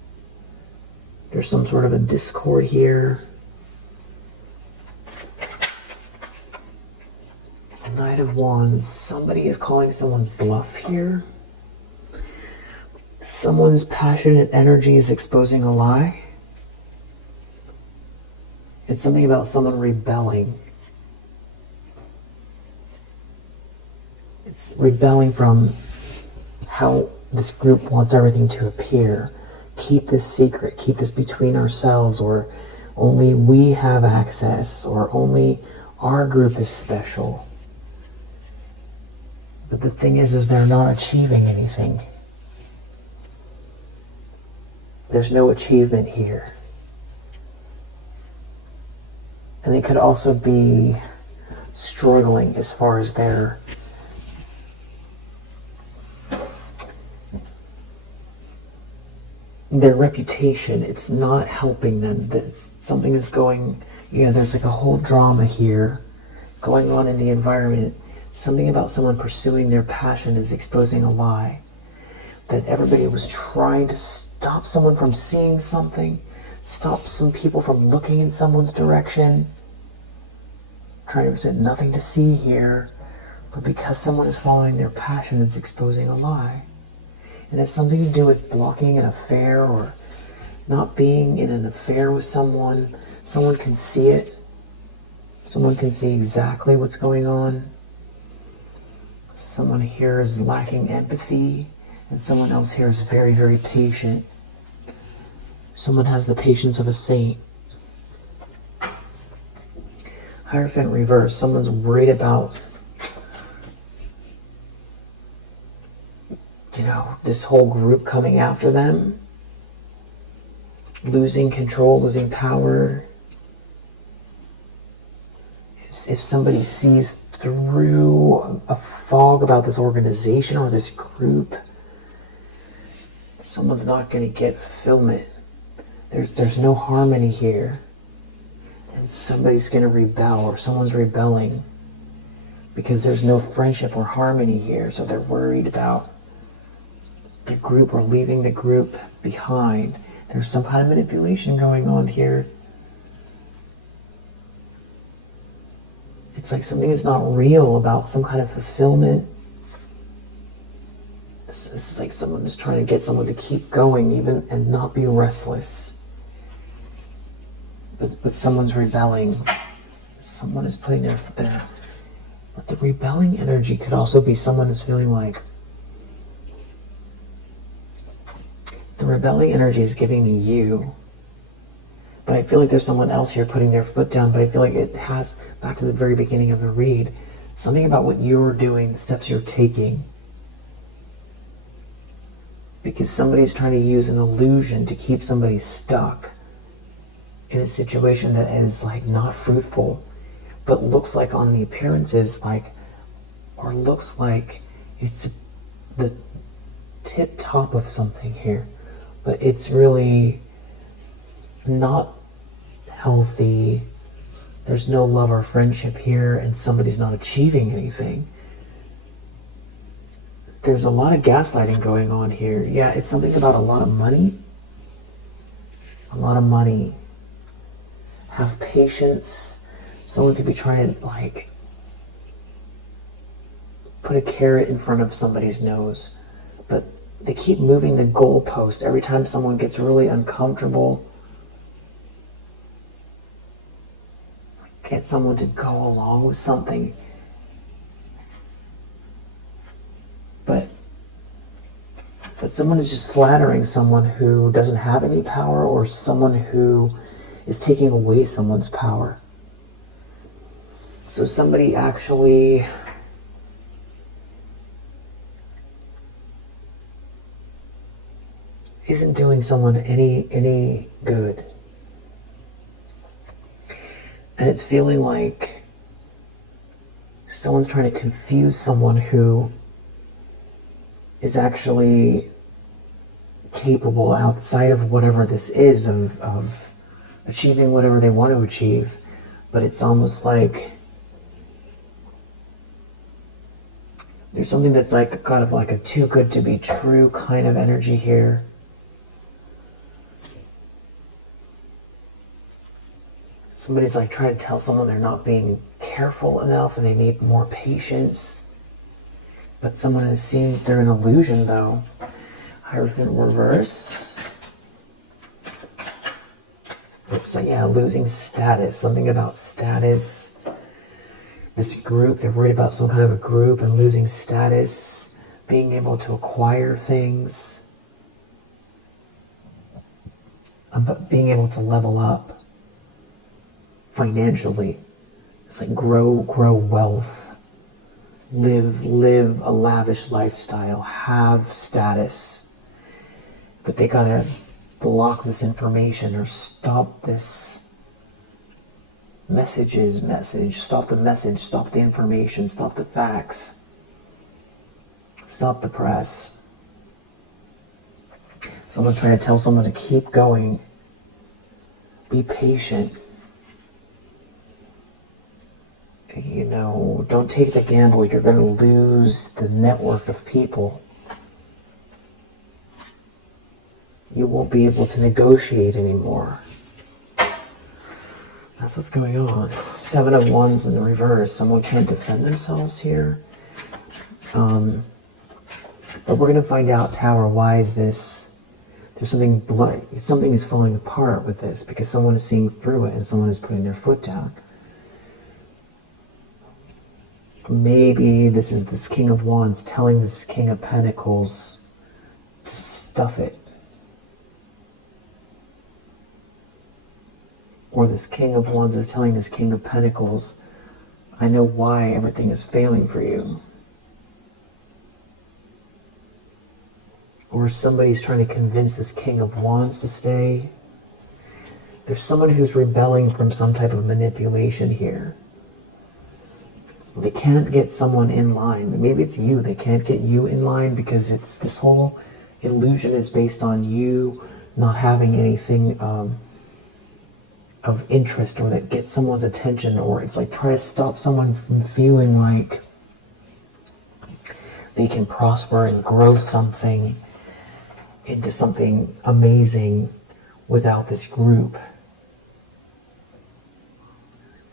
There's some sort of a discord here. Knight of Wands. Somebody is calling someone's bluff here. Someone's passionate energy is exposing a lie. It's something about someone rebelling. It's rebelling from how this group wants everything to appear. Keep this secret, keep this between ourselves, or only we have access, or only our group is special. But the thing is they're not achieving anything. There's no achievement here. And they could also be struggling as far as their reputation. It's not helping them. Something is going, there's like a whole drama here going on in the environment. Something about someone pursuing their passion is exposing a lie. That everybody was trying to stop someone from seeing something, stop some people from looking in someone's direction, trying to say nothing to see here, but because someone is following their passion, it's exposing a lie. It has something to do with blocking an affair or not being in an affair with someone. Someone can see it. Someone can see exactly what's going on. Someone here is lacking empathy, and someone else here is very, very patient. Someone has the patience of a saint. Hierophant reverse. Someone's worried about this whole group coming after them, losing control, losing power. If somebody sees through a fog about this organization or this group, someone's not going to get fulfillment. There's no harmony here. And somebody's going to rebel, or someone's rebelling because there's no friendship or harmony here. So they're worried about the group or leaving the group behind. There's some kind of manipulation going on here. It's like something is not real about some kind of fulfillment. This is like someone is trying to get someone to keep going even and not be restless. But someone's rebelling. Someone is putting their but the rebelling energy could also be someone is feeling like the rebelling energy is giving me you. But I feel like there's someone else here putting their foot down, but I feel like it has, back to the very beginning of the read, something about what you're doing, the steps you're taking. Because somebody's trying to use an illusion to keep somebody stuck in a situation that is like not fruitful, but looks like on the appearances or looks like it's the tip top of something here, but it's really not healthy. There's no love or friendship here, and somebody's not achieving anything. There's a lot of gaslighting going on here. Yeah, it's something about a lot of money. A lot of money. Have patience. Someone could be trying to put a carrot in front of somebody's nose, but they keep moving the goalpost every time someone gets really uncomfortable. Get someone to go along with something. But someone is just flattering someone who doesn't have any power, or someone who is taking away someone's power. So somebody actually isn't doing someone any good. And it's feeling like someone's trying to confuse someone who is actually capable outside of whatever this is of achieving whatever they want to achieve. But it's almost like there's something that's like kind of like a too good to be true kind of energy here. Somebody's like trying to tell someone they're not being careful enough and they need more patience. But someone is seeing through an illusion though. Hierophant reverse. It's like, losing status. Something about status. This group, they're worried about some kind of a group and losing status. Being able to acquire things. But being able to level up. Financially, it's like grow wealth, live a lavish lifestyle, have status, but they gotta block this information or stop this message, stop the message, stop the information, stop the facts, stop the press. Someone's trying to tell someone to keep going, be patient. You know, don't take the gamble, you're going to lose the network of people. You won't be able to negotiate anymore. That's what's going on. 7 of Wands in the reverse. Someone can't defend themselves here. But we're going to find out, Tower, why is this? There's something blood. Something is falling apart with this because someone is seeing through it and someone is putting their foot down. Maybe this is this King of Wands telling this King of Pentacles to stuff it. Or this King of Wands is telling this King of Pentacles, I know why everything is failing for you. Or somebody's trying to convince this King of Wands to stay. There's someone who's rebelling from some type of manipulation here. They can't get someone in line. Maybe it's you. They can't get you in line because it's this whole illusion is based on you not having anything of interest or that gets someone's attention, or it's like try to stop someone from feeling like they can prosper and grow something into something amazing without this group.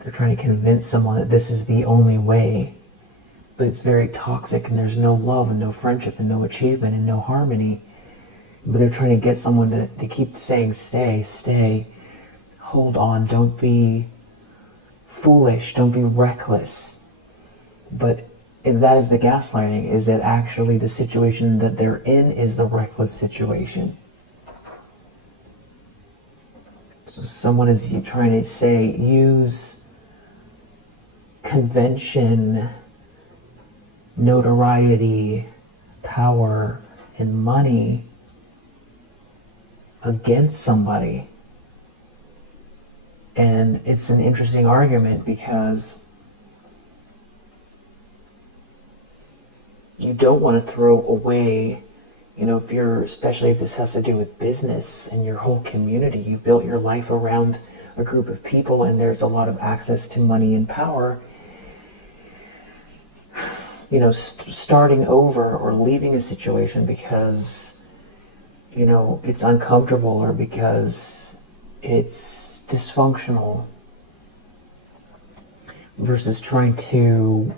They're trying to convince someone that this is the only way, but it's very toxic and there's no love and no friendship and no achievement and no harmony. But they're trying to get someone to, they keep saying, stay, stay, hold on, don't be foolish, don't be reckless. And that is the gaslighting, is that actually the situation that they're in is the reckless situation. So someone is trying to say, use convention, notoriety, power, and money against somebody. And it's an interesting argument because you don't want to throw away, especially if this has to do with business and your whole community. You built your life around a group of people and there's a lot of access to money and power. Starting over or leaving a situation because, it's uncomfortable or because it's dysfunctional versus trying to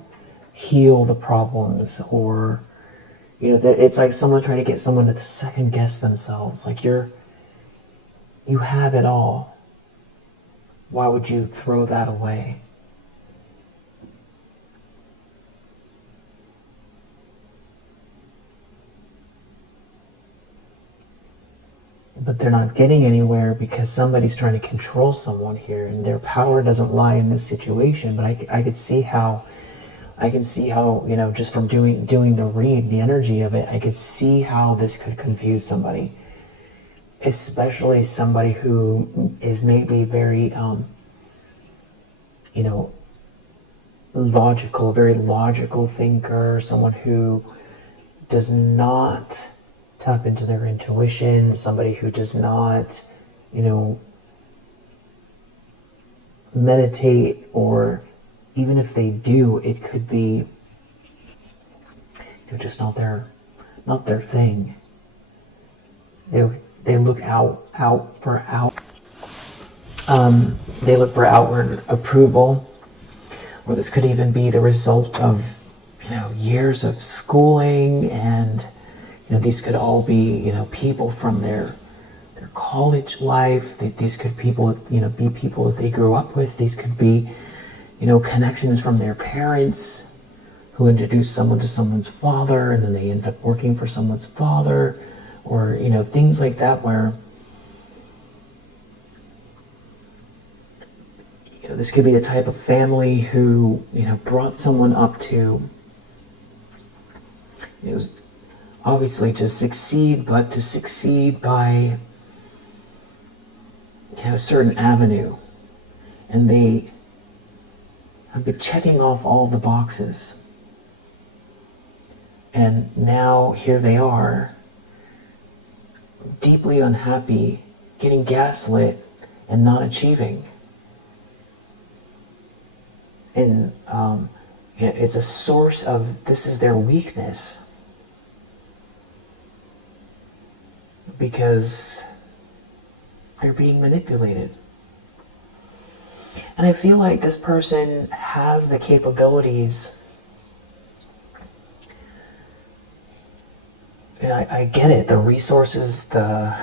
heal the problems, or that it's like someone trying to get someone to second guess themselves, like you have it all, why would you throw that away? But they're not getting anywhere because somebody's trying to control someone here, and their power doesn't lie in this situation. But I could see how, just from doing the read, the energy of it, I could see how this could confuse somebody, especially somebody who is maybe very, logical, very logical thinker, someone who does not tap into their intuition, somebody who does not, meditate, or even if they do, it could be just not their thing. They look they look for outward approval, or this could even be the result of years of schooling, and these could all be people from their college life. These could be people that they grew up with. These could be connections from their parents who introduced someone to someone's father, and then they end up working for someone's father, or things like that, where this could be the type of family who brought someone up to obviously to succeed, but to succeed by a certain avenue, and they I've been checking off all the boxes. And now here they are, deeply unhappy, getting gaslit, and not achieving. And it's a source of, this is their weakness. Because they're being manipulated. And I feel like this person has the capabilities. And I get it, the resources, the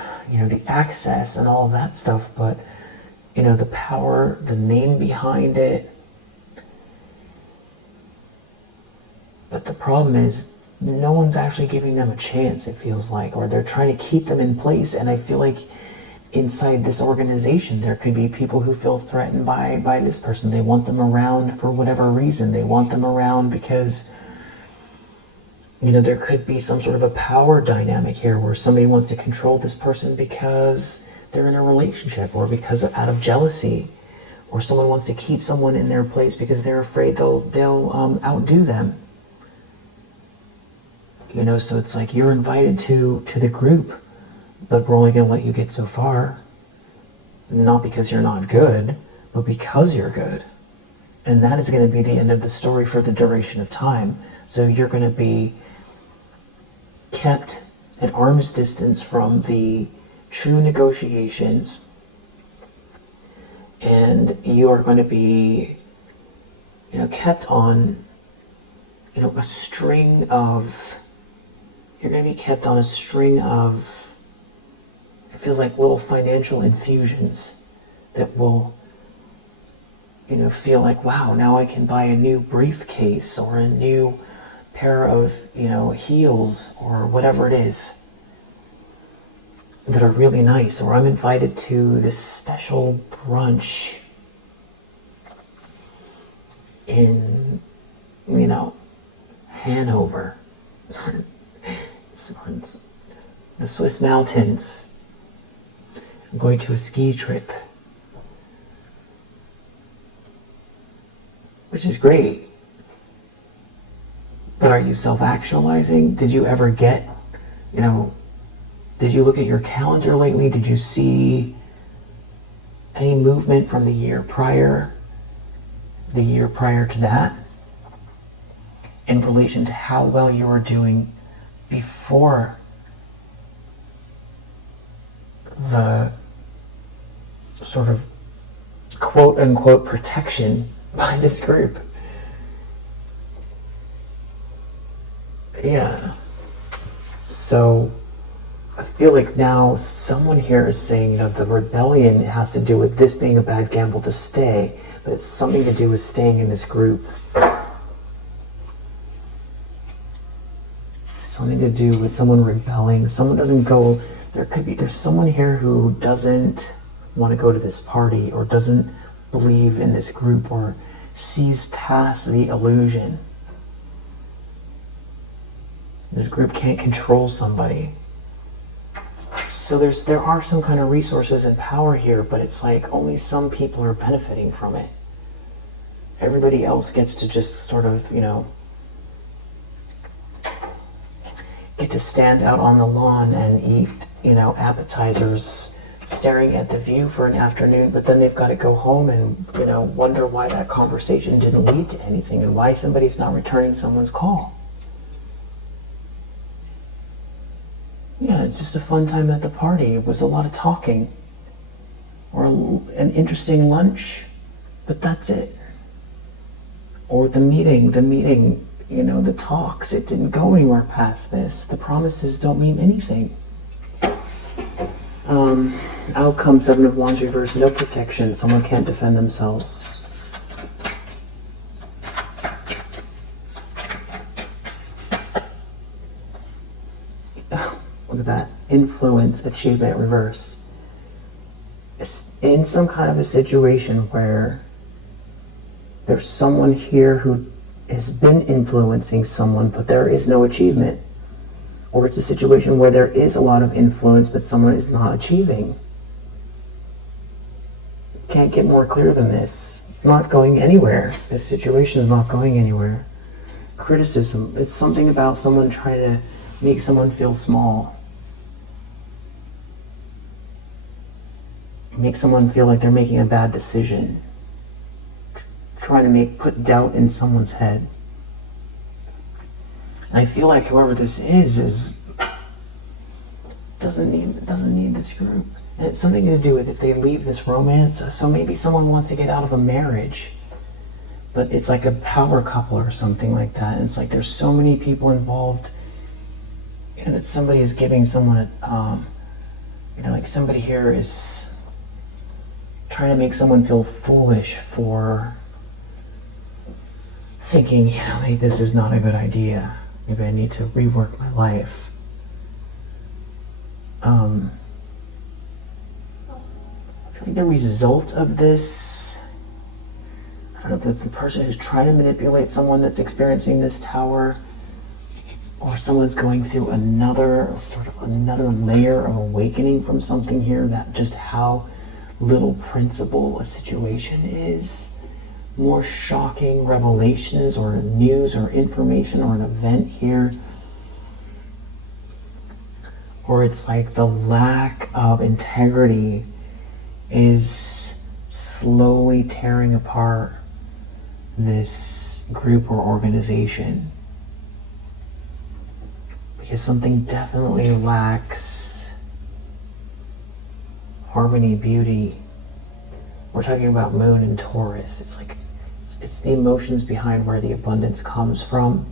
access and all of that stuff, but the power, the name behind it. But the problem is, no one's actually giving them a chance, it feels like, or they're trying to keep them in place. And I feel like inside this organization, there could be people who feel threatened by this person. They want them around for whatever reason. They want them around because, there could be some sort of a power dynamic here where somebody wants to control this person because they're in a relationship, or because out of jealousy, or someone wants to keep someone in their place because they're afraid they'll outdo them. So it's like you're invited to the group, but we're only going to let you get so far. Not because you're not good, but because you're good. And that is going to be the end of the story for the duration of time. So you're going to be kept at arm's distance from the true negotiations. And you are going to be, kept on, a string of... You're going to be kept on a string of, it feels like little financial infusions that will, feel like, wow, now I can buy a new briefcase or a new pair of, heels or whatever it is that are really nice. Or I'm invited to this special brunch in, Hanover. The Swiss mountains. I'm going to a ski trip. Which is great. But are you self-actualizing? Did you ever get, did you look at your calendar lately? Did you see any movement from the year prior to that, in relation to how well you were doing before the sort of quote-unquote protection by this group? Yeah. So I feel like now someone here is saying, the rebellion has to do with this being a bad gamble to stay, but it's something to do with staying in this group. Something to do with someone rebelling. Someone doesn't go, there's someone here who doesn't want to go to this party, or doesn't believe in this group, or sees past the illusion. This group can't control somebody. So there are some kind of resources and power here, but it's like only some people are benefiting from it. Everybody else gets to just sort of, get to stand out on the lawn and eat, appetizers, staring at the view for an afternoon, but then they've got to go home and, wonder why that conversation didn't lead to anything, and why somebody's not returning someone's call. Yeah, it's just a fun time at the party. It was a lot of talking, or an interesting lunch, but that's it. Or the meeting, the talks, it didn't go anywhere past this. The promises don't mean anything. Outcome, 7 of Wands reverse, no protection. Someone can't defend themselves. Look at that. Influence, achievement, reverse. It's in some kind of a situation where there's someone here who has been influencing someone, but there is no achievement. Or it's a situation where there is a lot of influence, but someone is not achieving. Can't get more clear than this. It's not going anywhere. This situation is not going anywhere. Criticism. It's something about someone trying to make someone feel small. Make someone feel like they're making a bad decision. Trying to put doubt in someone's head. And I feel like whoever this is doesn't need this group. And it's something to do with if they leave this romance. So maybe someone wants to get out of a marriage, but it's like a power couple or something like that. And it's like there's so many people involved, and that somebody is giving someone like somebody here is trying to make someone feel foolish for thinking, like, this is not a good idea. Maybe I need to rework my life. I feel like the result of this, I don't know if it's the person who's trying to manipulate someone that's experiencing this tower, or someone's going through another layer of awakening from something here, that just how little principle a situation is. More shocking revelations or news or information or an event here. Or it's like the lack of integrity is slowly tearing apart this group or organization. Because something definitely lacks harmony, beauty. We're talking about Moon and Taurus. It's like, it's the emotions behind where the abundance comes from.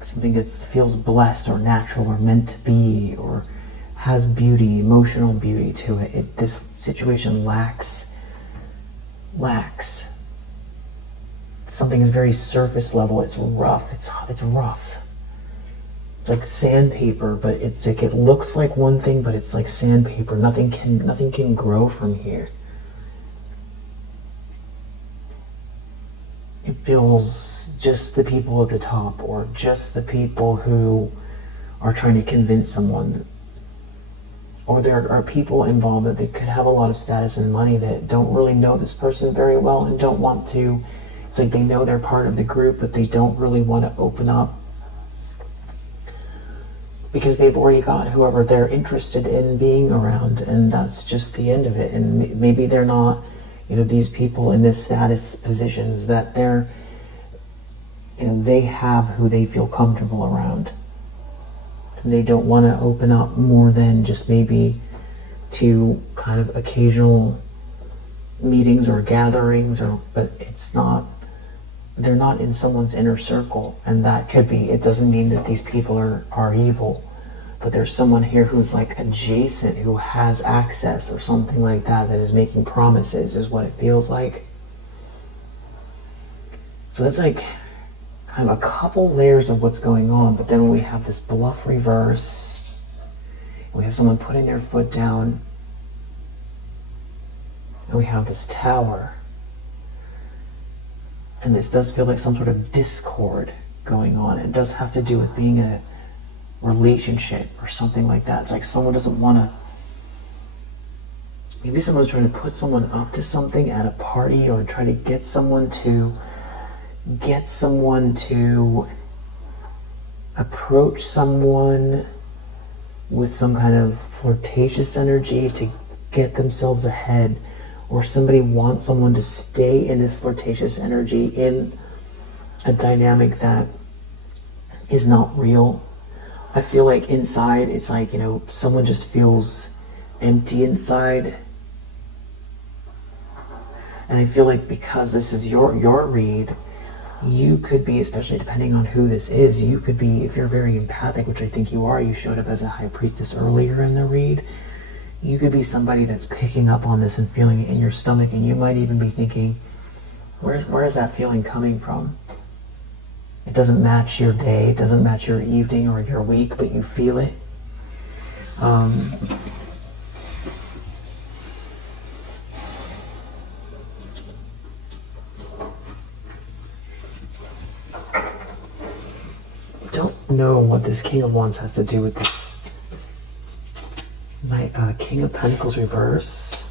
Something that feels blessed or natural or meant to be or has beauty, emotional beauty to it. This situation lacks. Something is very surface level. It's rough. It's rough. It's like sandpaper, but it's like, it looks like one thing, but it's like sandpaper. Nothing can grow from here. It feels just the people at the top, or just the people who are trying to convince someone. Or there are people involved that they could have a lot of status and money that don't really know this person very well and don't want to. It's like they know they're part of the group, but they don't really want to open up, because they've already got whoever they're interested in being around, and that's just the end of it. And maybe they're not, these people in this status positions, that they're, they have who they feel comfortable around. And they don't want to open up more than just maybe to kind of occasional meetings or gatherings, but it's not, they're not in someone's inner circle. And that could be, it doesn't mean that these people are evil, but there's someone here who's like adjacent, who has access or something like that, that is making promises, is what it feels like. So that's like kind of a couple layers of what's going on. But then we have this bluff reverse. We have someone putting their foot down. And we have this tower. And this does feel like some sort of discord going on. It does have to do with being a relationship or something like that. It's like someone doesn't want to, maybe someone's trying to put someone up to something at a party, or try to get someone to approach someone with some kind of flirtatious energy to get themselves ahead, or somebody wants someone to stay in this flirtatious energy in a dynamic that is not real. I feel like inside, it's like, someone just feels empty inside. And I feel like because this is your read, you could be, especially depending on who this is, you could be, if you're very empathic, which I think you are, you showed up as a high priestess earlier in the read, you could be somebody that's picking up on this and feeling it in your stomach, and you might even be thinking, where is that feeling coming from? It doesn't match your day, it doesn't match your evening or your week, but you feel it. Don't know what this King of Wands has to do with this Knight King of Pentacles reverse.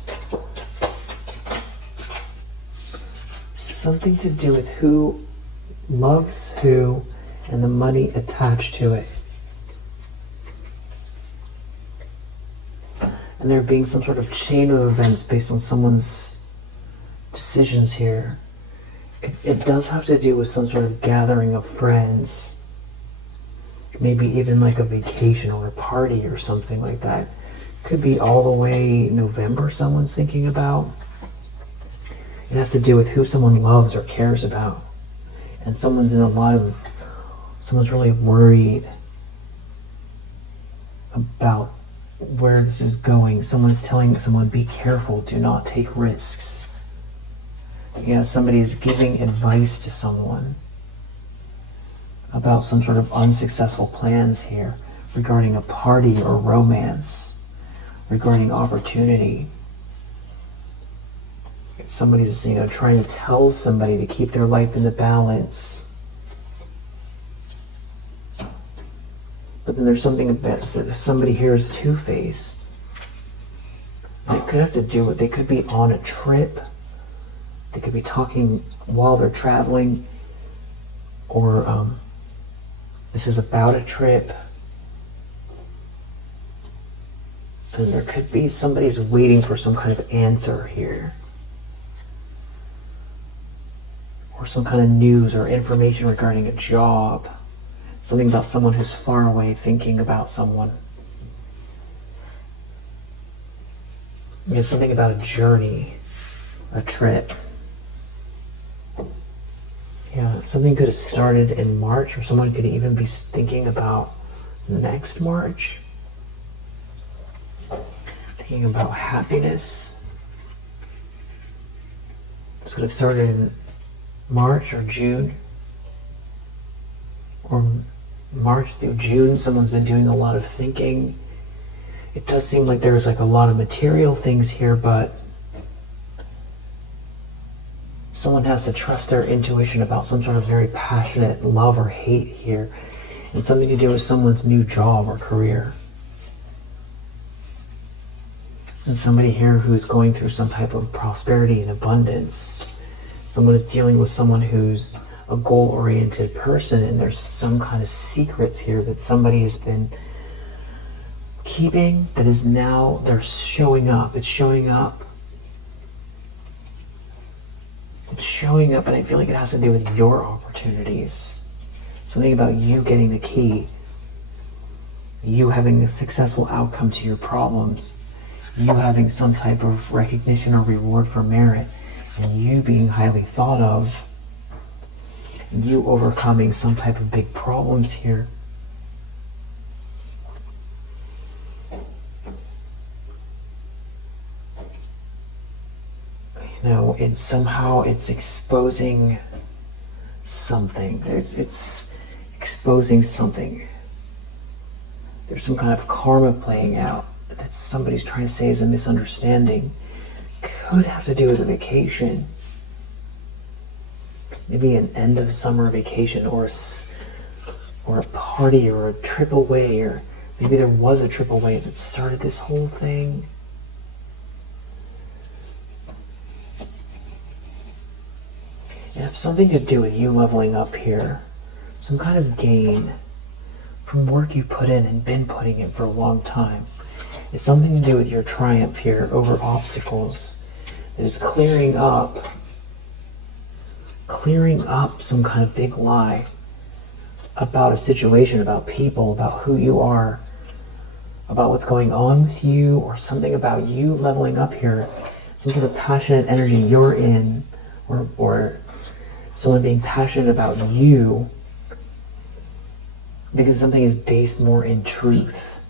Something to do with who loves who and the money attached to it. And there being some sort of chain of events based on someone's decisions here. It does have to do with some sort of gathering of friends. Maybe even like a vacation or a party or something like that. Could be all the way November someone's thinking about. It has to do with who someone loves or cares about. And someone's really worried about where this is going. Someone's telling someone, be careful, do not take risks. Yeah, somebody is giving advice to someone about some sort of unsuccessful plans here regarding a party or romance, regarding opportunity. Somebody's, trying to tell somebody to keep their life in the balance. But then there's something about somebody here is two-faced. It could have to do with, they could be on a trip. They could be talking while they're traveling. Or this is about a trip. And there could be somebody's waiting for some kind of answer here. Or some kind of news or information regarding a job. Something about someone who's far away thinking about someone. It's something about a journey, a trip. Yeah, something could have started in March, or someone could even be thinking about next March. Thinking about happiness. This could have started in March or June. Or March through June, someone's been doing a lot of thinking. It does seem like there's like a lot of material things here, but someone has to trust their intuition about some sort of very passionate love or hate here. And something to do with someone's new job or career. And somebody here who's going through some type of prosperity and abundance. Someone is dealing with someone who's a goal-oriented person, and there's some kind of secrets here that somebody has been keeping that is now, they're showing up. It's showing up. It's showing up, and I feel like it has to do with your opportunities. Something about you getting the key. You having a successful outcome to your problems. You having some type of recognition or reward for merit. And you being highly thought of. You overcoming some type of big problems here. It's exposing something. It's exposing something. There's some kind of karma playing out that somebody's trying to say is a misunderstanding. Could have to do with a vacation. Maybe an end of summer vacation, or a party, or a trip away, or maybe there was a trip away that started this whole thing. It has something to do with you leveling up here. Some kind of gain from work you put in and been putting in for a long time. It's something to do with your triumph here over obstacles. That is clearing up some kind of big lie about a situation, about people, about who you are, about what's going on with you, or something about you leveling up here, some sort of passionate energy you're in, or someone being passionate about you because something is based more in truth.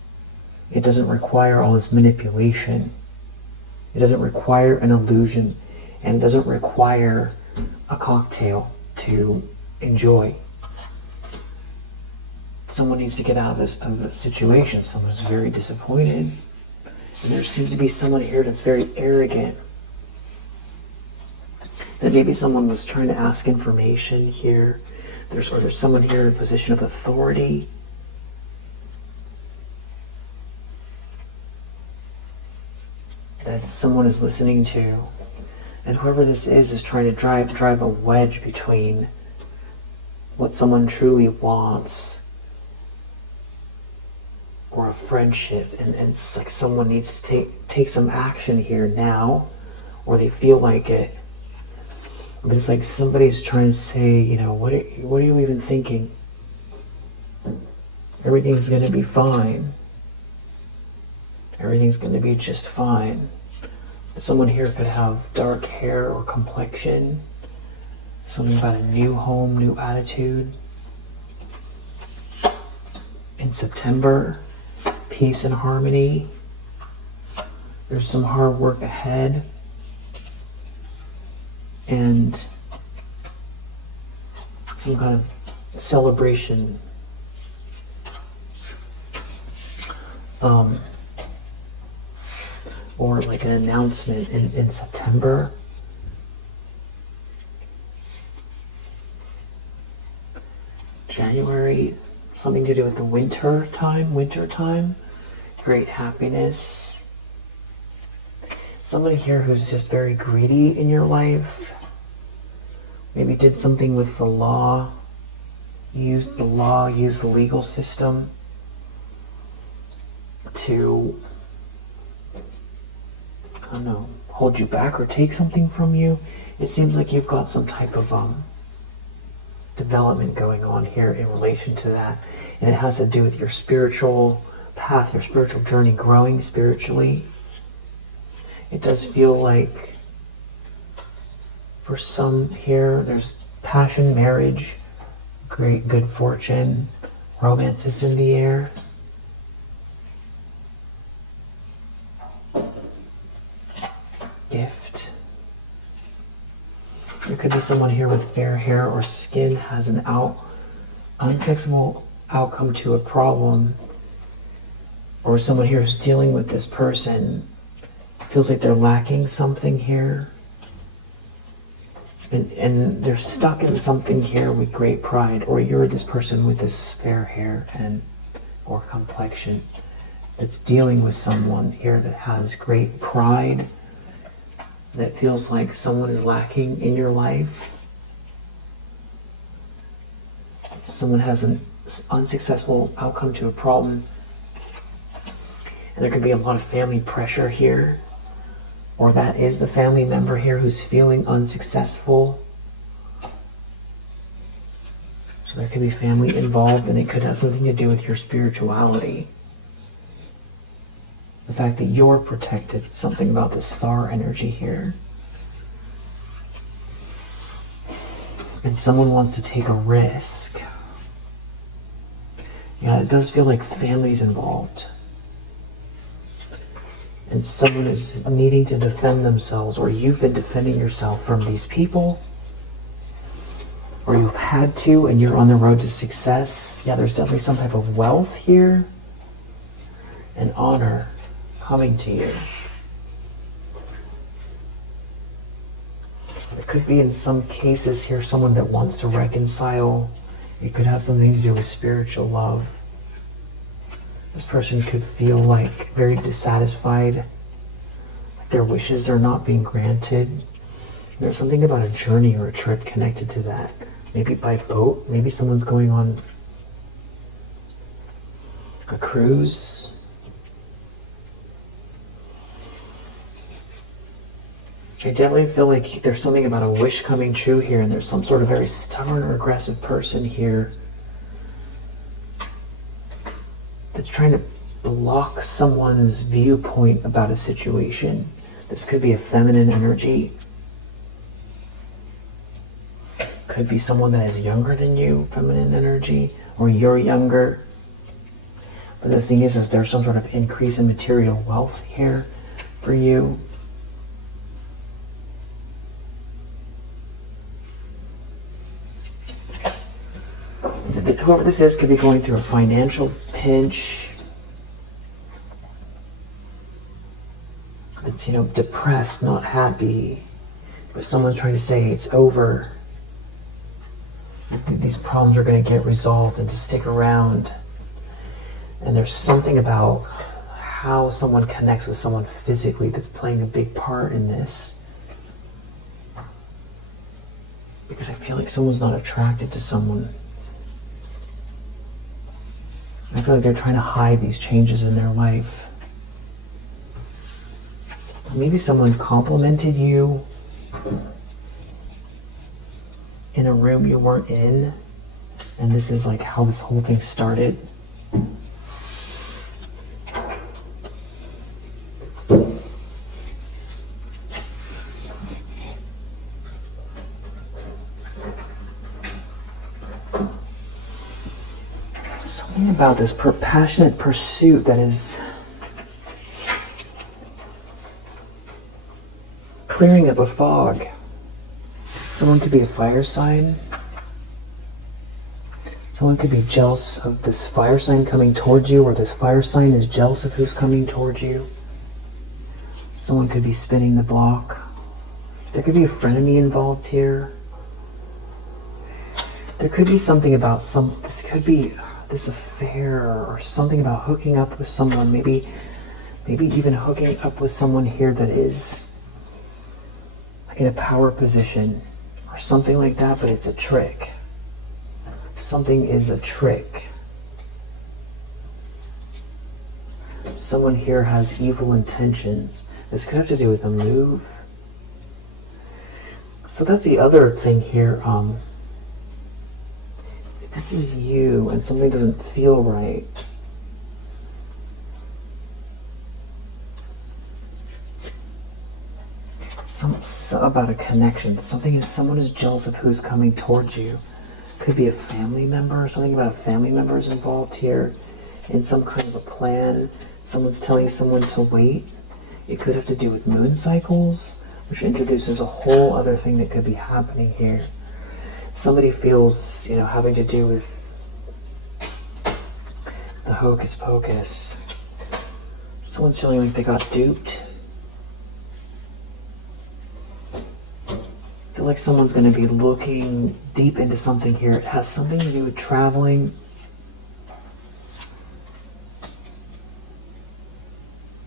It doesn't require all this manipulation. It doesn't require an illusion, and it doesn't require a cocktail to enjoy. Someone needs to get out of a situation. Someone's very disappointed. And there seems to be someone here that's very arrogant. That maybe someone was trying to ask information here. There's someone here in a position of authority. that someone is listening to. And whoever this is trying to drive a wedge between what someone truly wants or a friendship. And it's like someone needs to take some action here now, or they feel like it. But it's like somebody's trying to say, you know, what are you even thinking? Everything's going to be fine. Everything's going to be just fine. Someone here could have dark hair or complexion. Something about a new home, new attitude. In September, peace and harmony. There's some hard work ahead. And some kind of celebration. Or like an announcement in September. January, something to do with the winter time. Great happiness. Somebody here who's just very greedy in your life. Maybe did something with the law. Used the legal system to, I don't know, hold you back or take something from you. It seems like you've got some type of development going on here in relation to that. And it has to do with your spiritual path, your spiritual journey, growing spiritually. It does feel like for some here, there's passion, marriage, great good fortune, romance is in the air. Gift. There could be someone here with fair hair or skin has an unacceptable outcome to a problem, or someone here who's dealing with this person feels like they're lacking something here, and they're stuck in something here with great pride, or you're this person with this fair hair and or complexion that's dealing with someone here that has great pride, that feels like someone is lacking in your life. Someone has an unsuccessful outcome to a problem. And there could be a lot of family pressure here. Or that is the family member here who's feeling unsuccessful. So there could be family involved, and it could have something to do with your spirituality. The fact that you're protected, something about the star energy here. And someone wants to take a risk. Yeah, it does feel like family's involved. And someone is needing to defend themselves, or you've been defending yourself from these people, or you've had to and you're on the road to success. Yeah, there's definitely some type of wealth here and honor coming to you. It could be in some cases here someone that wants to reconcile. It could have something to do with spiritual love. This person could feel like very dissatisfied, like their wishes are not being granted. There's something about a journey or a trip connected to that. Maybe by boat, maybe someone's going on a cruise. I definitely feel like there's something about a wish coming true here, and there's some sort of very stubborn or aggressive person here that's trying to block someone's viewpoint about a situation. This could be a feminine energy. Could be someone that is younger than you, feminine energy, or you're younger. But the thing is there's some sort of increase in material wealth here for you. Whoever this is could be going through a financial pinch. It's, depressed, not happy. But someone's trying to say it's over. These problems are going to get resolved and to stick around. And there's something about how someone connects with someone physically that's playing a big part in this. Because I feel like someone's not attracted to someone. I feel like they're trying to hide these changes in their life. Maybe someone complimented you in a room you weren't in, and this is like how this whole thing started. Something about this passionate pursuit that is clearing up a fog. Someone could be a fire sign. Someone could be jealous of this fire sign coming towards you, or this fire sign is jealous of who's coming towards you. Someone could be spinning the block. There could be a frenemy involved here. There could be something about this could be this affair, or something about hooking up with someone, maybe even hooking up with someone here that is like in a power position or something like that, but it's a trick. Something is a trick. Someone here has evil intentions. This could have to do with a move. So that's the other thing here. If this is you and something doesn't feel right, about a connection. Someone is jealous of who's coming towards you. Could be a family member, something about a family member is involved here in some kind of a plan. Someone's telling someone to wait. It could have to do with moon cycles, which introduces a whole other thing that could be happening here. Somebody feels, having to do with the hocus pocus. Someone's feeling like they got duped. I feel like someone's going to be looking deep into something here. It has something to do with traveling.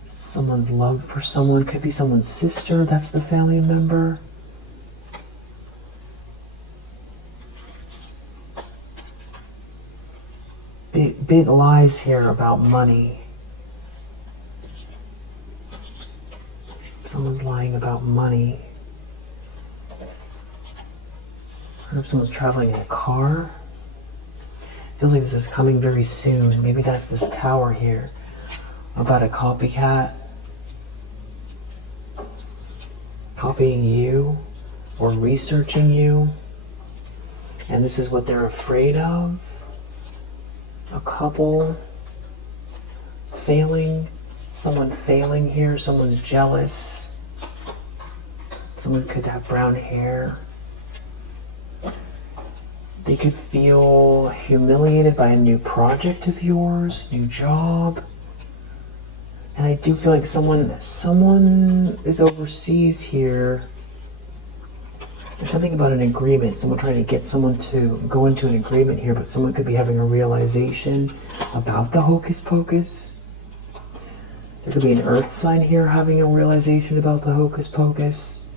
Someone's love for someone. Could be someone's sister. That's the family member. Big lies here about money. Someone's lying about money. I don't know if someone's traveling in a car. Feels like this is coming very soon. Maybe that's this tower here about a copycat copying you or researching you, and this is what they're afraid of. A couple failing, someone failing here, someone's jealous. Someone could have brown hair. They could feel humiliated by a new project of yours, new job. And I do feel like someone is overseas here. It's something about an agreement. Someone trying to get someone to go into an agreement here, but someone could be having a realization about the hocus pocus. There could be an earth sign here having a realization about the hocus pocus.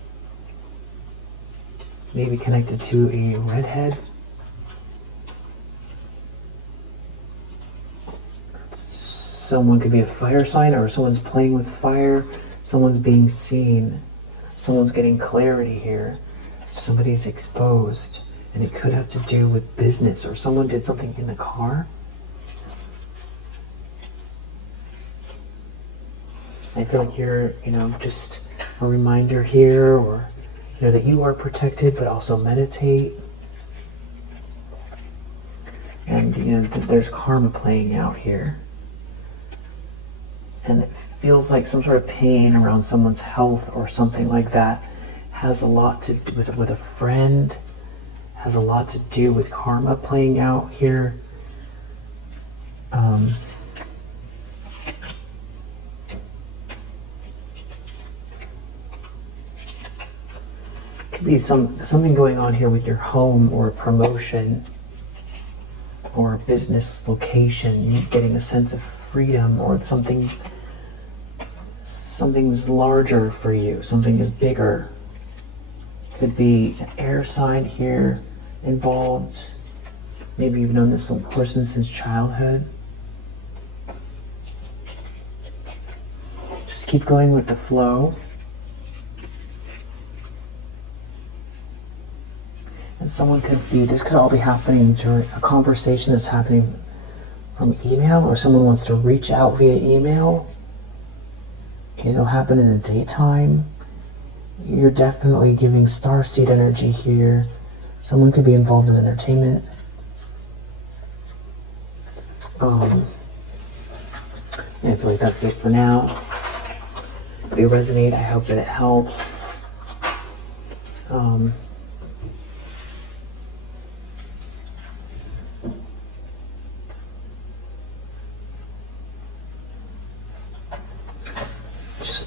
Maybe connected to a redhead. Someone could be a fire sign, or someone's playing with fire. Someone's being seen. Someone's getting clarity here. Somebody's exposed, and it could have to do with business, or someone did something in the car. I feel like you're, just a reminder here, or, that you are protected, but also meditate. And, there's karma playing out here. And it feels like some sort of pain around someone's health or something like that has a lot to do with a friend, has a lot to do with karma playing out here. Could be something going on here with your home, or a promotion, or a business location. You're getting a sense of freedom, or something something is larger for you, something is bigger. Could be an air sign here involved. Maybe you've known this person since childhood. Just keep going with the flow. And someone could be, this could all be happening during a conversation that's happening from email, or someone wants to reach out via email. It'll happen in the daytime. You're definitely giving starseed energy here. Someone could be involved in entertainment. I feel like that's it for now. If you resonate, I hope that it helps.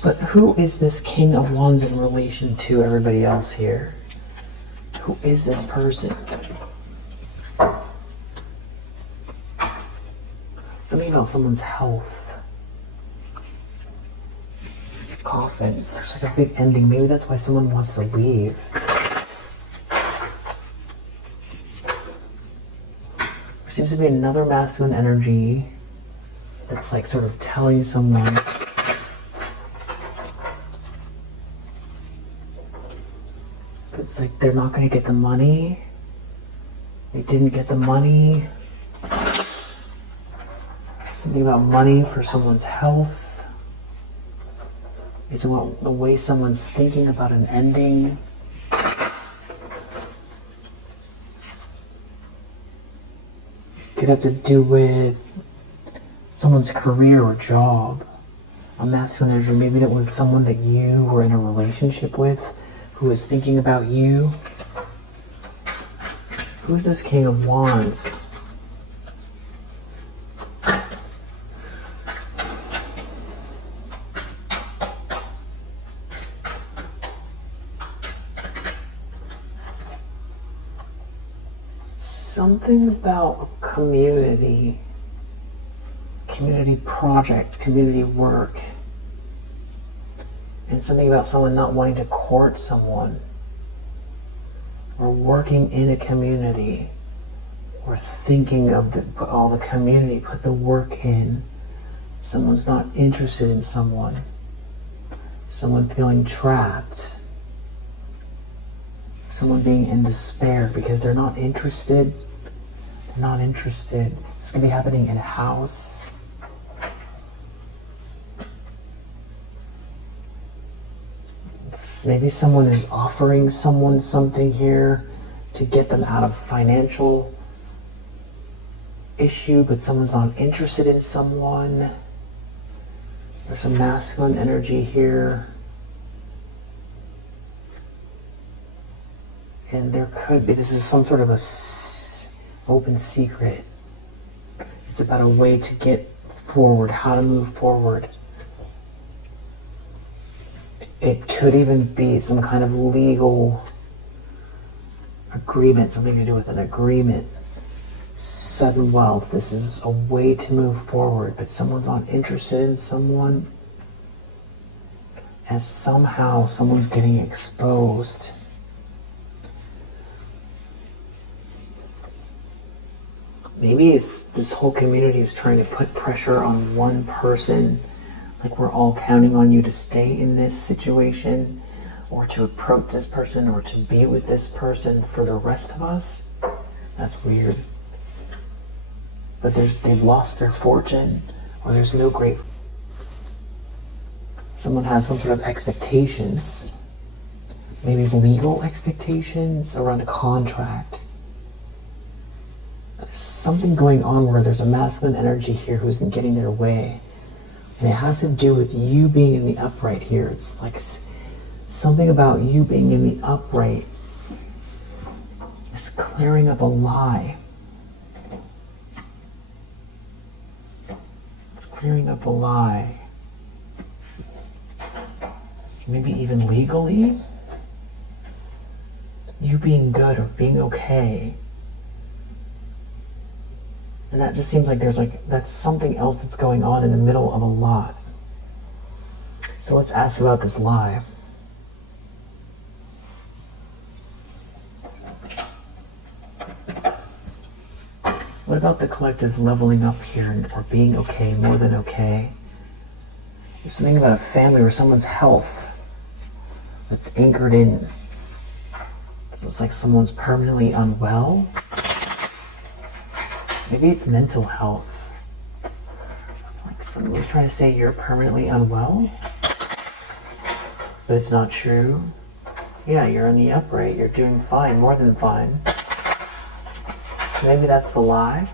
But who is this King of Wands in relation to everybody else here? Who is this person? Something about someone's health. Coffin. There's like a big ending. Maybe that's why someone wants to leave. There seems to be another masculine energy that's like sort of telling someone it's like they're not going to get the money. They didn't get the money. Something about money for someone's health. It's about the way someone's thinking about an ending. Could have to do with someone's career or job. A masculine energy, maybe that was someone that you were in a relationship with, who is thinking about you. Who's this King of Wands? Something about community project, community work. And something about someone not wanting to court someone, or working in a community, or thinking of all the community, put the work in. Someone's not interested in someone. Someone feeling trapped. Someone being in despair because they're not interested. They're not interested. This could be happening in a house. Maybe someone is offering someone something here to get them out of financial issue, but someone's not interested in someone. There's some masculine energy here. And there could be, this is some sort of open secret. It's about a way to get forward, how to move forward. It could even be some kind of legal agreement, something to do with an agreement. Sudden wealth, this is a way to move forward, but someone's not interested in someone, and somehow someone's getting exposed. Maybe this whole community is trying to put pressure on one person. Like we're all counting on you to stay in this situation, or to approach this person, or to be with this person for the rest of us. That's weird. But they've lost their fortune, or there's no great... Someone has some sort of expectations, maybe legal expectations around a contract. There's something going on where there's a masculine energy here who's getting their way. And it has to do with you being in the upright here. It's like something about you being in the upright is clearing up a lie. It's clearing up a lie. Maybe even legally. You being good or being okay. And that just seems like that's something else that's going on in the middle of a lot. So let's ask about this lie. What about the collective leveling up here, or being okay, more than okay? There's something about a family or someone's health that's anchored in. So it's like someone's permanently unwell. Maybe it's mental health. Like someone's trying to say you're permanently unwell, but it's not true. Yeah, you're in the upright, you're doing fine, more than fine. So maybe that's the lie.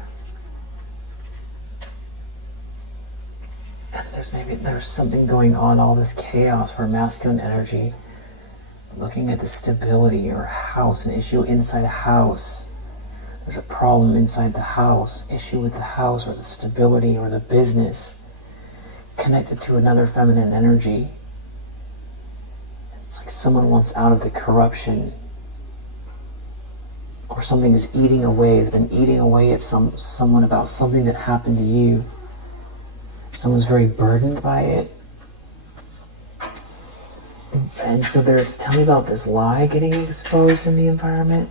And there's something going on, all this chaos for masculine energy. Looking at the stability or house, an issue inside a house. There's a problem inside the house, issue with the house or the stability or the business, connected to another feminine energy. It's like someone wants out of the corruption, or something is eating away, has been eating away at someone about something that happened to you. Someone's very burdened by it. And so tell me about this lie getting exposed in the environment.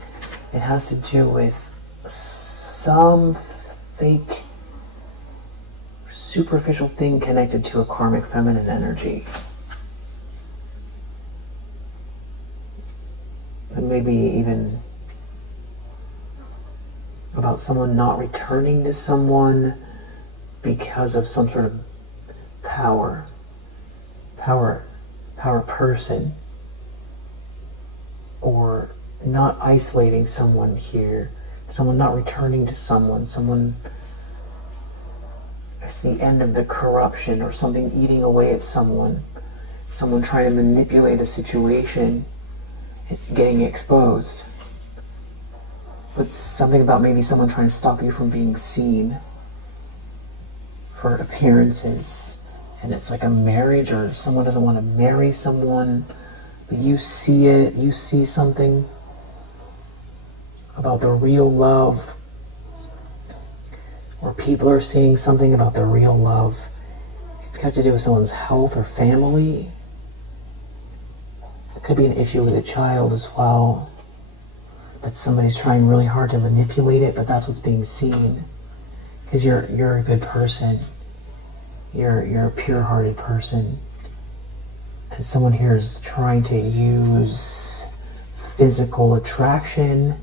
It has to do with some fake, superficial thing connected to a karmic feminine energy. And maybe even about someone not returning to someone because of some sort of power person, or not isolating someone here, someone not returning to someone, it's the end of the corruption, or something eating away at someone trying to manipulate a situation, it's getting exposed. But something about maybe someone trying to stop you from being seen for appearances. And it's like a marriage, or someone doesn't want to marry someone, but you see it, you see something about the real love, or people are seeing something about the real love. It could have to do with someone's health or family. It could be an issue with a child as well, that somebody's trying really hard to manipulate it, but that's what's being seen. Because you're a good person. You're a pure-hearted person. And someone here is trying to use physical attraction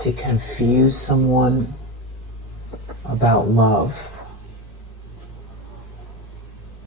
to confuse someone about love.